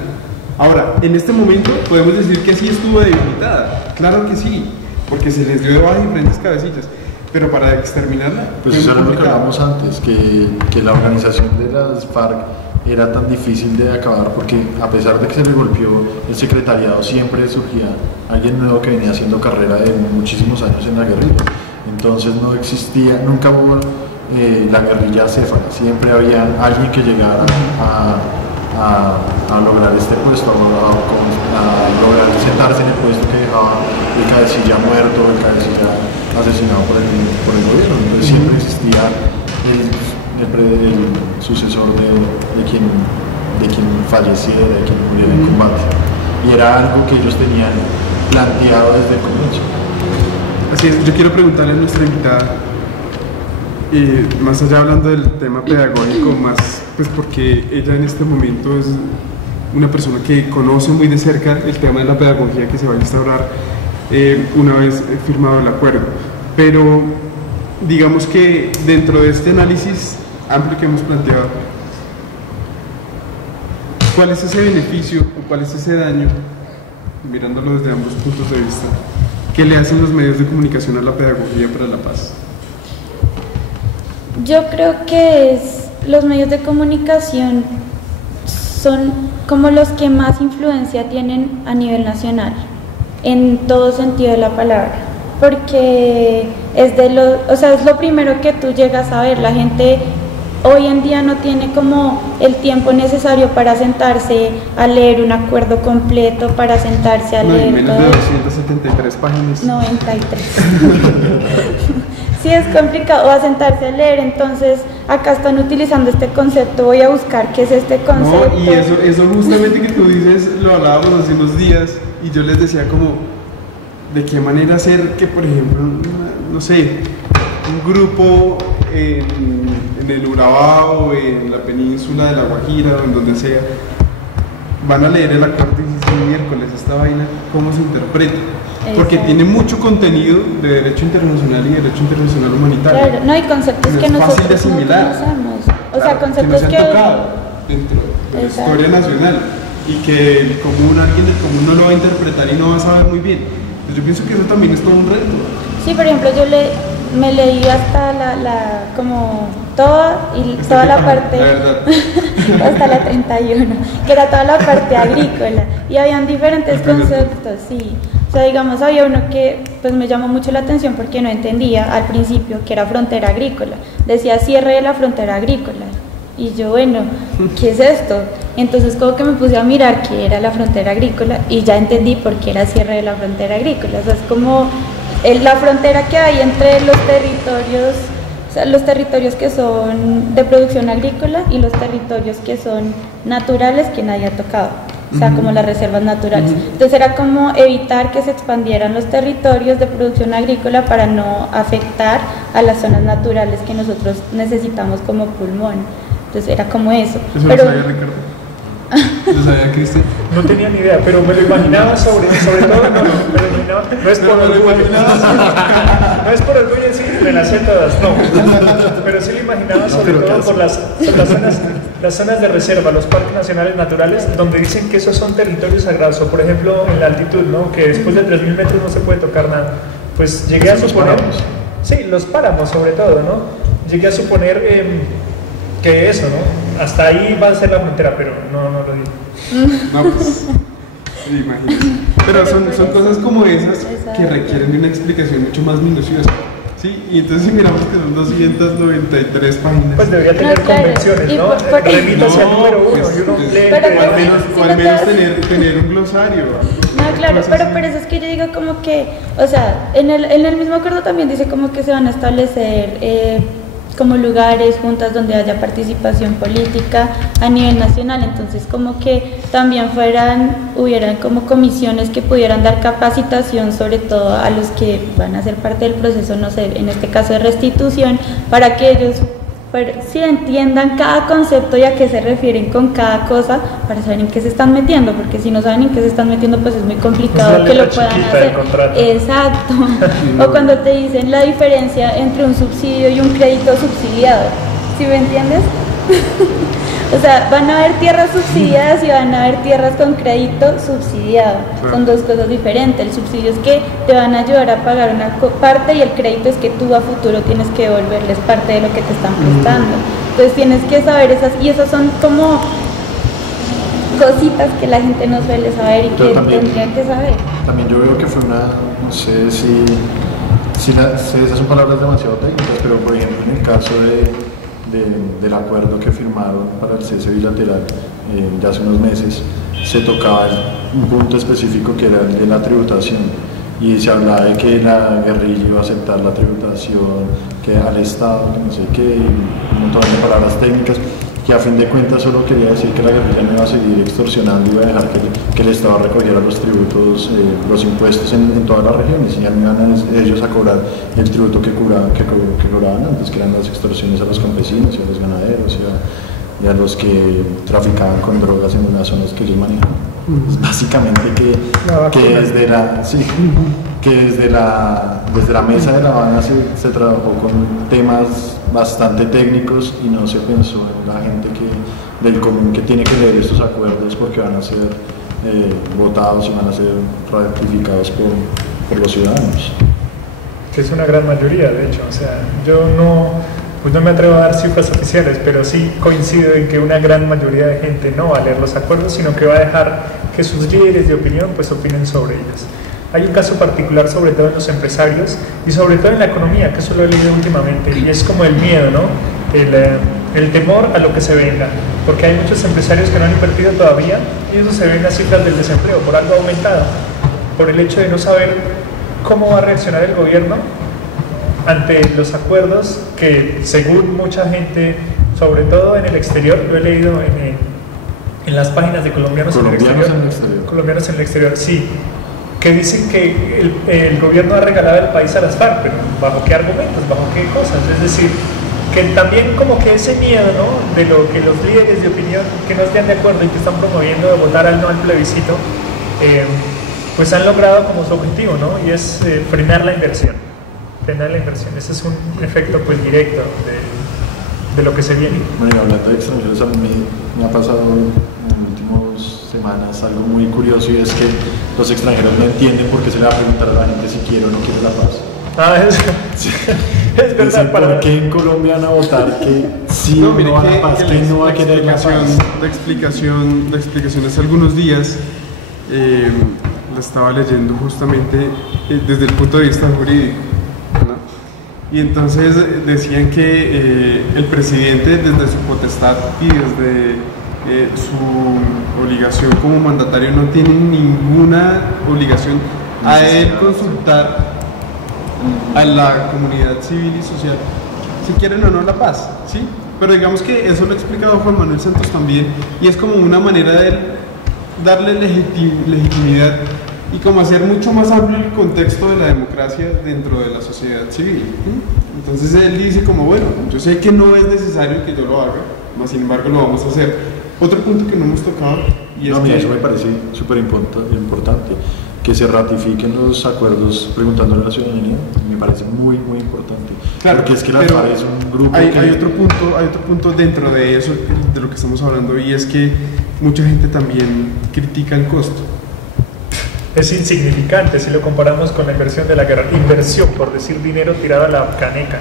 Ahora, en este momento podemos decir que sí estuvo debilitada, claro que sí, porque se les dio de baja diferentes cabecillas, pero para exterminarla pues eso era lo que hablábamos antes, que la organización de las FARC era tan difícil de acabar, porque a pesar de que se le golpeó el secretariado, siempre surgía alguien nuevo que venía haciendo carrera de muchísimos años en la guerrilla. Entonces no existía, nunca hubo la guerrilla acéfala, siempre había alguien que llegara a lograr este puesto, a lograr sentarse en el puesto que dejaba el cabecilla muerto, el cabecilla asesinado por el gobierno. Entonces siempre existía el sucesor de quien falleciera, de quien muriera en combate, y era algo que ellos tenían planteado desde el comienzo. Así es, yo quiero preguntarle a nuestra invitada, más allá hablando del tema pedagógico, más pues porque ella en este momento es una persona que conoce muy de cerca el tema de la pedagogía que se va a instaurar una vez firmado el acuerdo, pero digamos que dentro de este análisis amplio que hemos planteado, ¿cuál es ese beneficio o cuál es ese daño, mirándolo desde ambos puntos de vista, que le hacen los medios de comunicación a la pedagogía para la paz? Yo creo que los medios de comunicación son como los que más influencia tienen a nivel nacional, en todo sentido de la palabra, porque es lo primero que tú llegas a ver. La gente hoy en día no tiene como el tiempo necesario para sentarse a leer un acuerdo completo, para sentarse a leer menos todo. de 273 páginas. 93. Sí, es complicado, o a sentarse a leer. Entonces acá están utilizando este concepto, voy a buscar qué es este concepto. No, y eso justamente que tú dices lo hablábamos hace unos días, y yo les decía como de qué manera hacer que, por ejemplo, no sé, un grupo en el Urabá o en la península de La Guajira o en donde sea, van a leer el acuerdo y dicen miércoles esta vaina, ¿cómo se interpreta? Porque tiene mucho contenido de derecho internacional y derecho internacional humanitario. Claro, no hay conceptos no que es nosotros fácil de asimilar. no conocemos. O Claro, sea, conceptos que no se han tocado dentro de la historia nacional, y que alguien del común no lo va a interpretar y no va a saber muy bien. Entonces yo pienso que eso también es todo un reto. Sí, por ejemplo, yo me leí hasta como toda la parte, la verdad. hasta la 31, que era toda la parte agrícola, y habían diferentes conceptos, sí. O sea, digamos, había uno que pues me llamó mucho la atención porque no entendía al principio que era frontera agrícola. Decía cierre de la frontera agrícola. Y yo, bueno, ¿qué es esto? Entonces como que me puse a mirar qué era la frontera agrícola y ya entendí por qué era cierre de la frontera agrícola. O sea, es como la frontera que hay entre los territorios, o sea, los territorios que son de producción agrícola y los territorios que son naturales que nadie ha tocado. O sea, como las reservas naturales. Entonces era como evitar que se expandieran los territorios de producción agrícola para no afectar a las zonas naturales que nosotros necesitamos como pulmón. Entonces era como eso. ¿Eso pero, lo sabía Ricardo? ¿Lo sabía Cristian? No tenía ni idea, pero me lo imaginaba sobre todo, me lo imaginaba, no es por orgullo, no es por orgullo en sí, me las sé todas, no, pero sí lo imaginaba sobre todo por las zonas de reserva, los parques nacionales naturales, donde dicen que esos son territorios sagrados, o por ejemplo en la altitud, ¿no? Que después de 3.000 metros no se puede tocar nada, pues llegué a suponer, sí, los páramos sobre todo, ¿no? Llegué a suponer que eso, ¿no? Hasta ahí va a ser la frontera, pero no lo digo. No, pues, sí, imagínate. Pero son cosas como esas que requieren de una explicación mucho más minuciosa. Sí, y entonces si miramos que son 293 páginas. Pues debería tener convenciones, ¿no? Remítase al número 1 y uno lee. O al menos tener un glosario. No, claro, pero por eso es que yo digo como que, o sea, en el mismo acuerdo también dice como que se van a establecer como lugares, juntas donde haya participación política a nivel nacional, entonces como que también hubieran como comisiones que pudieran dar capacitación sobre todo a los que van a ser parte del proceso, no sé, en este caso de restitución, para que ellos sí entiendan cada concepto y a qué se refieren con cada cosa para saber en qué se están metiendo, porque si no saben en qué se están metiendo pues es muy complicado que lo puedan hacer. Exacto. O cuando te dicen la diferencia entre un subsidio y un crédito subsidiado, ¿sí me entiendes? O sea, van a haber tierras subsidiadas y van a haber tierras con crédito subsidiado. Son dos cosas diferentes. El subsidio es que te van a ayudar a pagar una parte y el crédito es que tú a futuro tienes que devolverles parte de lo que te están prestando. Entonces tienes que saber esas son como cositas que la gente no suele saber y que tendría que saber. También yo veo que fue no sé si esas son palabras demasiado técnicas, pero por ejemplo en el caso del acuerdo que firmaron para el cese bilateral ya hace unos meses, se tocaba un punto específico que era el de la tributación y se hablaba de que la guerrilla iba a aceptar la tributación, que al Estado, que no sé qué, un montón de palabras técnicas que a fin de cuentas solo quería decir que la guerrilla no iba a seguir extorsionando, iba a dejar que el Estado recogiera los tributos, los impuestos en todas las regiones y ya no iban ellos a cobrar el tributo que cobraban antes, que eran las extorsiones a los campesinos y a los ganaderos y a los que traficaban con drogas en unas zonas que ellos manejaban. Pues básicamente que desde la mesa de La Habana se trabajó con temas bastante técnicos y no se pensó en la gente del común que tiene que leer estos acuerdos porque van a ser votados y van a ser ratificados por los ciudadanos. Que es una gran mayoría, de hecho. O sea, yo no me atrevo a dar cifras oficiales, pero sí coincido en que una gran mayoría de gente no va a leer los acuerdos, sino que va a dejar que sus líderes de opinión pues opinen sobre ellos. Hay un caso particular sobre todo en los empresarios y sobre todo en la economía, que eso lo he leído últimamente, y es como el miedo, ¿no? El temor a lo que se venga, porque hay muchos empresarios que no han invertido todavía y eso se ve en las cifras del desempleo, por algo aumentado, por el hecho de no saber cómo va a reaccionar el gobierno ante los acuerdos que según mucha gente, sobre todo en el exterior, lo he leído en las páginas de colombianos en el exterior. Colombianos en el exterior, sí, que dicen que el gobierno ha regalado el país a las FARC, pero ¿bajo qué argumentos? ¿Bajo qué cosas? Es decir, que también como que ese miedo, ¿no? De lo que los líderes de opinión que no estén de acuerdo y que están promoviendo de votar al no al plebiscito, pues han logrado como su objetivo, ¿no? Y es frenar la inversión. Frenar la inversión. Ese es un efecto pues directo de lo que se viene. Bueno, hablando de extranjeros, a mí me ha pasado en últimas semanas algo muy curioso y es que los extranjeros no entienden por qué se le va a preguntar a la gente si quiere o no quiere la paz. Es verdad. ¿Por qué en Colombia van a votar que sí no va a la paz, que no va a querer la paz? La explicación hace algunos días la estaba leyendo justamente desde el punto de vista jurídico, ¿no? Y entonces decían que el presidente desde su potestad y desde su obligación como mandatario no tiene ninguna obligación a él consultar a la comunidad civil y social si quieren o no la paz, ¿sí? Pero digamos que eso lo ha explicado Juan Manuel Santos también y es como una manera de darle legitimidad y como hacer mucho más amplio el contexto de la democracia dentro de la sociedad civil, ¿sí? Entonces él dice como bueno, yo sé que no es necesario que yo lo haga, mas sin embargo lo vamos a hacer Otro punto que no hemos tocado, y es No, mira, que eso me parece súper importante, que se ratifiquen los acuerdos preguntándole a la ciudadanía, me parece muy, muy importante. claro, porque es que las pero FARC es un grupo hay que... otro punto dentro de eso, de lo que estamos hablando, y es que mucha gente también critica el costo. Es insignificante si lo comparamos con la inversión de la guerra. Inversión, por decir dinero tirado a la caneca.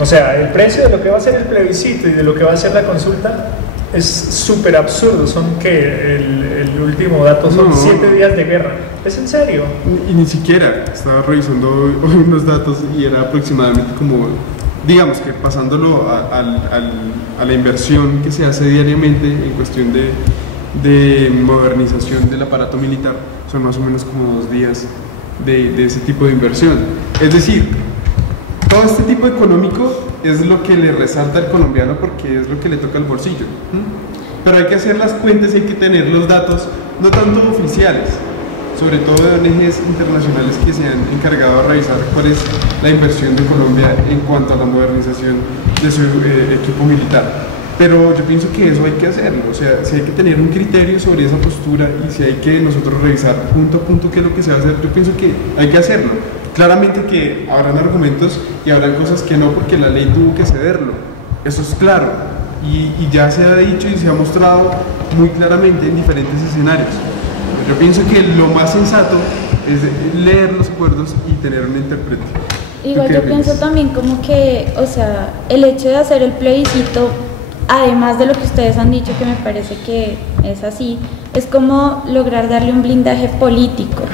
O sea, el precio de lo que va a ser el plebiscito y de lo que va a ser la consulta es súper absurdo. Son que el último dato son 7 días de guerra. ¿Es en serio? Y ni siquiera, estaba revisando hoy unos datos y era aproximadamente como, digamos que pasándolo a la inversión que se hace diariamente en cuestión de modernización del aparato militar, son más o menos como 2 días de ese tipo de inversión. Es decir, todo este tipo económico es lo que le resalta al colombiano porque es lo que le toca al bolsillo. Pero hay que hacer las cuentas y hay que tener los datos, no tanto oficiales, sobre todo de ONGs internacionales que se han encargado de revisar cuál es la inversión de Colombia en cuanto a la modernización de su equipo militar. Pero yo pienso que eso hay que hacerlo, o sea, si hay que tener un criterio sobre esa postura y si hay que nosotros revisar punto a punto qué es lo que se va a hacer, yo pienso que hay que hacerlo. Claramente que habrán argumentos y habrán cosas que no, porque la ley tuvo que cederlo, eso es claro, y ya se ha dicho y se ha mostrado muy claramente en diferentes escenarios. Yo pienso que lo más sensato es leer los acuerdos y tener un intérprete. Igual yo pienso también como que, o sea, el hecho de hacer el plebiscito, además de lo que ustedes han dicho, que me parece que es así, es como lograr darle un blindaje político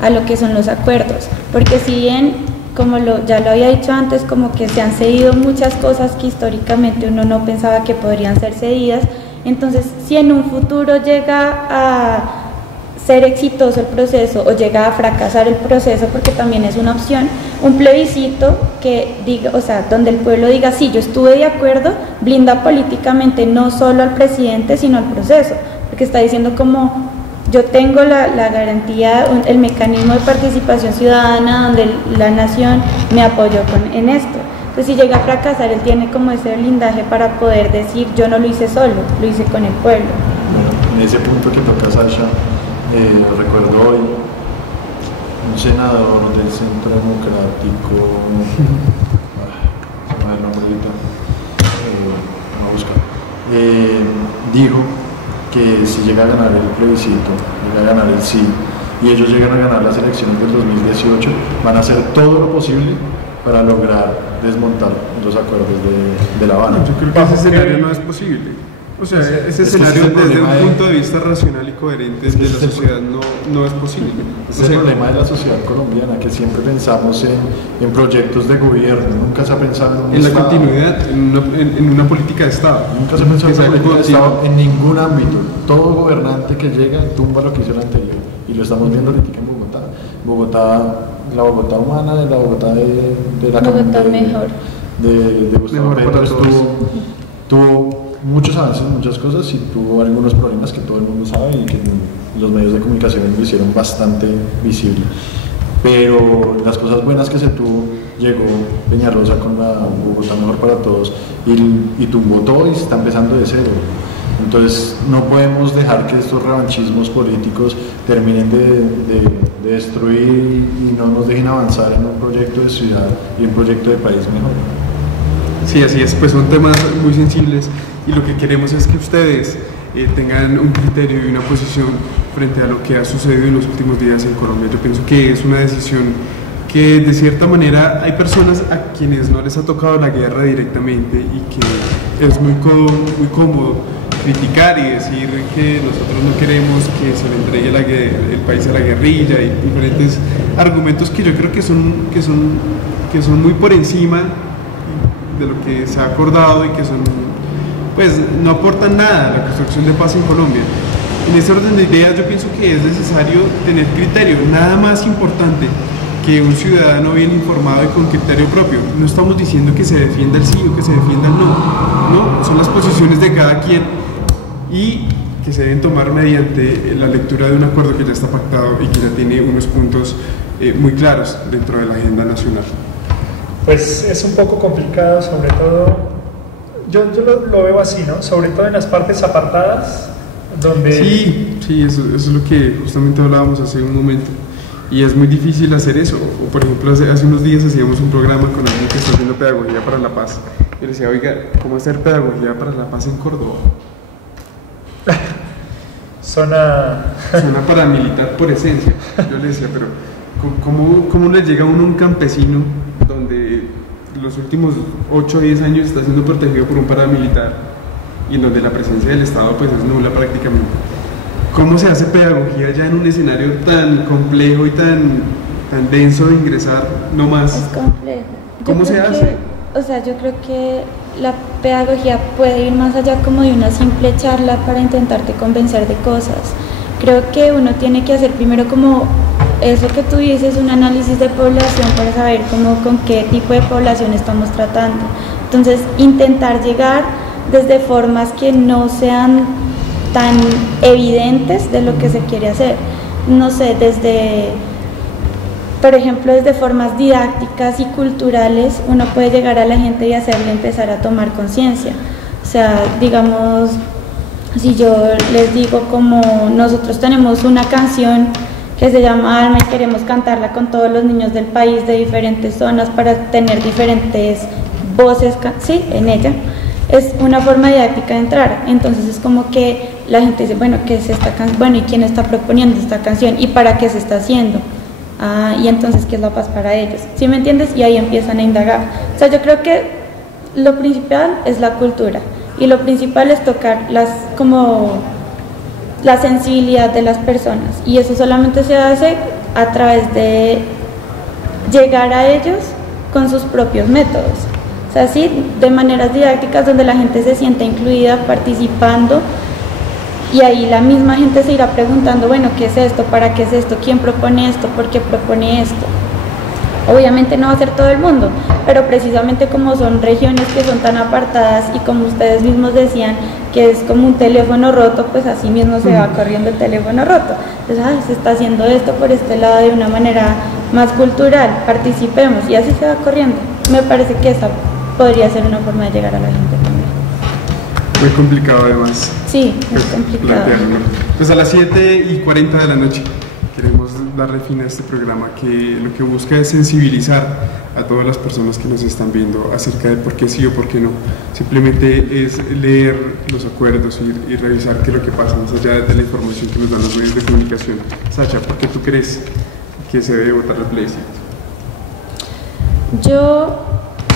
a lo que son los acuerdos, porque si bien, como ya lo había dicho antes, como que se han cedido muchas cosas que históricamente uno no pensaba que podrían ser cedidas, entonces si en un futuro llega a ser exitoso el proceso o llega a fracasar el proceso, porque también es una opción, un plebiscito que diga, o sea, donde el pueblo diga sí, yo estuve de acuerdo, blinda políticamente no solo al presidente sino al proceso, porque está diciendo como yo tengo la garantía, el mecanismo de participación ciudadana donde la nación me apoyó en esto. Entonces si llega a fracasar, él tiene como ese blindaje para poder decir yo no lo hice solo, lo hice con el pueblo. Bueno, en ese punto que toca Sasha, recuerdo hoy un senador del Centro Democrático, se me va el nombre ahorita, vamos a buscar, dijo que si llega a ganar el plebiscito, llega a ganar el sí, y ellos llegan a ganar las elecciones del 2018, van a hacer todo lo posible para lograr desmontar los acuerdos de La Habana. Yo creo que ese escenario no es posible. O sea, ese escenario desde un punto de vista racional y coherente de la sociedad no es posible. Ese es el problema de la sociedad colombiana, que siempre pensamos en proyectos de gobierno, nunca se ha pensado en la continuidad, en una política de Estado. Nunca se ha pensado en una política de Estado en ningún ámbito. Todo gobernante que llega tumba lo que hizo el anterior. Y lo estamos viendo ahorita en Bogotá. La Bogotá humana, la Bogotá de la Bogotá mejor. De Gustavo Petro tuvo muchos avances, muchas cosas, y tuvo algunos problemas que todo el mundo sabe y que los medios de comunicación lo hicieron bastante visible. Pero las cosas buenas que se tuvo, llegó Peñalosa con la Bogotá Mejor para Todos y tumbó todo y se está empezando de cero. Entonces no podemos dejar que estos revanchismos políticos terminen de destruir y no nos dejen avanzar en un proyecto de ciudad y un proyecto de país mejor. Sí, así es, pues son temas muy sensibles y lo que queremos es que ustedes tengan un criterio y una posición frente a lo que ha sucedido en los últimos días en Colombia. Yo pienso que es una decisión que de cierta manera hay personas a quienes no les ha tocado la guerra directamente y que es muy cómodo criticar y decir que nosotros no queremos que se le entregue el país a la guerrilla y diferentes argumentos que yo creo que son muy por encima de lo que se ha acordado y que pues no aportan nada a la construcción de paz en Colombia. En ese orden de ideas yo pienso que es necesario tener criterio, nada más importante que un ciudadano bien informado y con criterio propio. No estamos diciendo que se defienda el sí o que se defienda el no, son las posiciones de cada quien y que se deben tomar mediante la lectura de un acuerdo que ya está pactado y que ya tiene unos puntos muy claros dentro de la agenda nacional. Pues es un poco complicado, sobre todo Yo lo veo así, ¿no? Sobre todo en las partes apartadas, donde... Sí, eso es lo que justamente hablábamos hace un momento. Y es muy difícil hacer eso. O, por ejemplo, hace unos días hacíamos un programa con alguien que está haciendo pedagogía para la paz. Y le decía, oiga, ¿cómo hacer pedagogía para la paz en Córdoba? Suena paramilitar por esencia. Yo le decía, pero ¿cómo le llega a uno un campesino donde los últimos 8 o 10 años está siendo protegido por un paramilitar y en donde la presencia del Estado pues es nula prácticamente? ¿Cómo se hace pedagogía ya en un escenario tan complejo y tan denso de ingresar no más? Es complejo. ¿Cómo se hace? Yo creo que la pedagogía puede ir más allá como de una simple charla para intentarte convencer de cosas. Creo que uno tiene que hacer primero como eso que tú dices, un análisis de población para saber con qué tipo de población estamos tratando. Entonces, intentar llegar desde formas que no sean tan evidentes de lo que se quiere hacer. No sé, por ejemplo, desde formas didácticas y culturales, uno puede llegar a la gente y hacerle empezar a tomar conciencia. O sea, digamos, si yo les digo como nosotros tenemos una canción que se llama Alma y queremos cantarla con todos los niños del país de diferentes zonas para tener diferentes voces, sí, en ella. Es una forma didáctica de entrar, entonces es como que la gente dice, bueno, ¿qué es esta canción? Bueno, ¿y quién está proponiendo esta canción? ¿Y para qué se está haciendo? Y entonces, ¿qué es la paz para ellos? ¿Sí me entiendes? Y ahí empiezan a indagar. O sea, yo creo que lo principal es la cultura y lo principal es tocar la sensibilidad de las personas, y eso solamente se hace a través de llegar a ellos con sus propios métodos. O sea, sí, de maneras didácticas donde la gente se sienta incluida, participando, y ahí la misma gente se irá preguntando, bueno, ¿qué es esto? ¿Para qué es esto? ¿Quién propone esto? ¿Por qué propone esto? Obviamente no va a ser todo el mundo, pero precisamente como son regiones que son tan apartadas y como ustedes mismos decían, que es como un teléfono roto, pues así mismo se va corriendo el teléfono roto. Entonces, se está haciendo esto por este lado de una manera más cultural, participemos, y así se va corriendo. Me parece que esa podría ser una forma de llegar a la gente también. Muy complicado además. Sí, es complicado. Pues a las 7:40 de la noche queremos darle fin a este programa que lo que busca es sensibilizar a todas las personas que nos están viendo acerca de por qué sí o por qué no. Simplemente es leer los acuerdos y revisar qué es lo que pasa más allá de la información que nos dan los medios de comunicación. Sacha, ¿por qué tú crees que se debe votar el plebiscito? Yo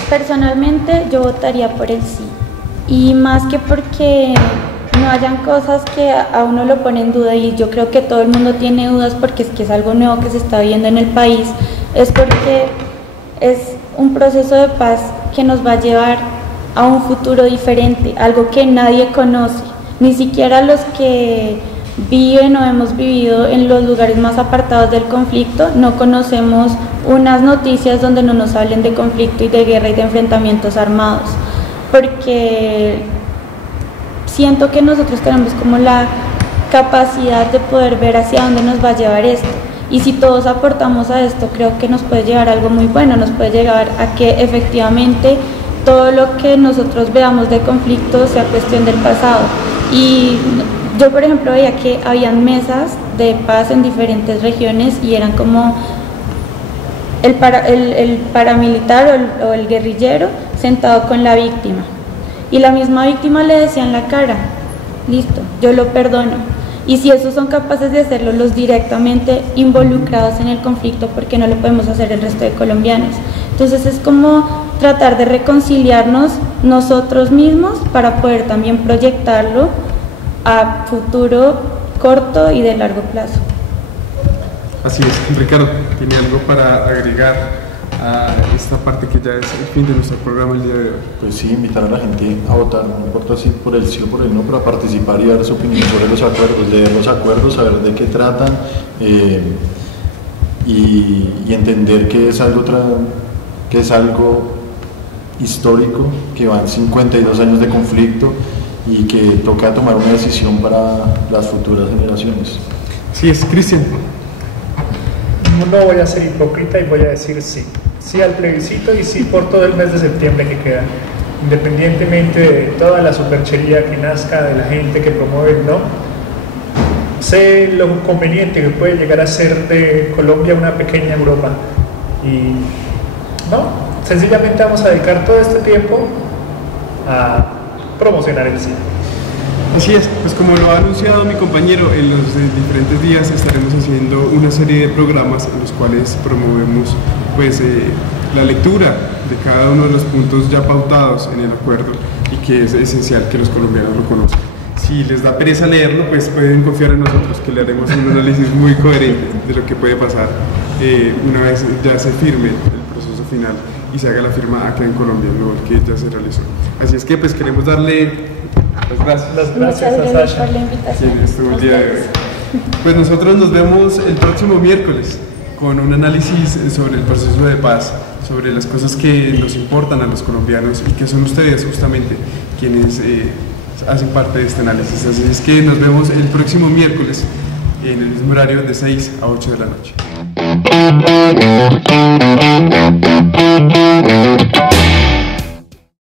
personalmente votaría por el sí, y más que porque no hayan cosas que a uno lo ponen en duda, y yo creo que todo el mundo tiene dudas porque es algo nuevo que se está viendo en el país, es porque es un proceso de paz que nos va a llevar a un futuro diferente, algo que nadie conoce, ni siquiera los que viven o hemos vivido en los lugares más apartados del conflicto. No conocemos unas noticias donde no nos hablen de conflicto y de guerra y de enfrentamientos armados, porque siento que nosotros tenemos como la capacidad de poder ver hacia dónde nos va a llevar esto, y si todos aportamos a esto, creo que nos puede llevar a algo muy bueno, nos puede llevar a que efectivamente todo lo que nosotros veamos de conflicto sea cuestión del pasado. Y yo, por ejemplo, veía que habían mesas de paz en diferentes regiones y eran como el paramilitar o el guerrillero sentado con la víctima, y la misma víctima le decía en la cara, listo, yo lo perdono. Y si esos son capaces de hacerlo los directamente involucrados en el conflicto, ¿por qué no lo podemos hacer el resto de colombianos? Entonces es como tratar de reconciliarnos nosotros mismos para poder también proyectarlo a futuro corto y de largo plazo. Así es. Ricardo, ¿tiene algo para agregar a esta parte que ya es el fin de nuestro programa el día de hoy? Pues sí, invitar a la gente a votar, no importa si por el sí o por el no, pero a participar y dar su opinión sobre los acuerdos, leer los acuerdos, saber de qué tratan, y entender que es algo histórico, que van 52 años de conflicto y que toca tomar una decisión para las futuras generaciones. Sí, es Cristian. No voy a ser hipócrita y voy a decir sí. Sí al plebiscito y sí por todo el mes de septiembre que queda. independientemente de toda la superchería que nazca de la gente que promueve el no, sé lo conveniente que puede llegar a ser de Colombia una pequeña Europa. Y no, sencillamente vamos a dedicar todo este tiempo a promocionar el cine. Así es, pues como lo ha anunciado mi compañero, en los diferentes días estaremos haciendo una serie de programas en los cuales promovemos pues la lectura de cada uno de los puntos ya pautados en el acuerdo y que es esencial que los colombianos lo conozcan. Si les da pereza leerlo, pues pueden confiar en nosotros, que le haremos un análisis muy coherente de lo que puede pasar una vez ya se firme el proceso final y se haga la firma acá en Colombia, no el que ya se realizó. Así es que pues queremos darle las gracias. Las gracias Muchas a gracias Sasha, por la invitación. quien estuvo el día de hoy. Pues nosotros nos vemos el próximo miércoles con un análisis sobre el proceso de paz, sobre las cosas que nos importan a los colombianos y que son ustedes justamente quienes hacen parte de este análisis. Así es que nos vemos el próximo miércoles en el mismo horario de 6 a 8 de la noche.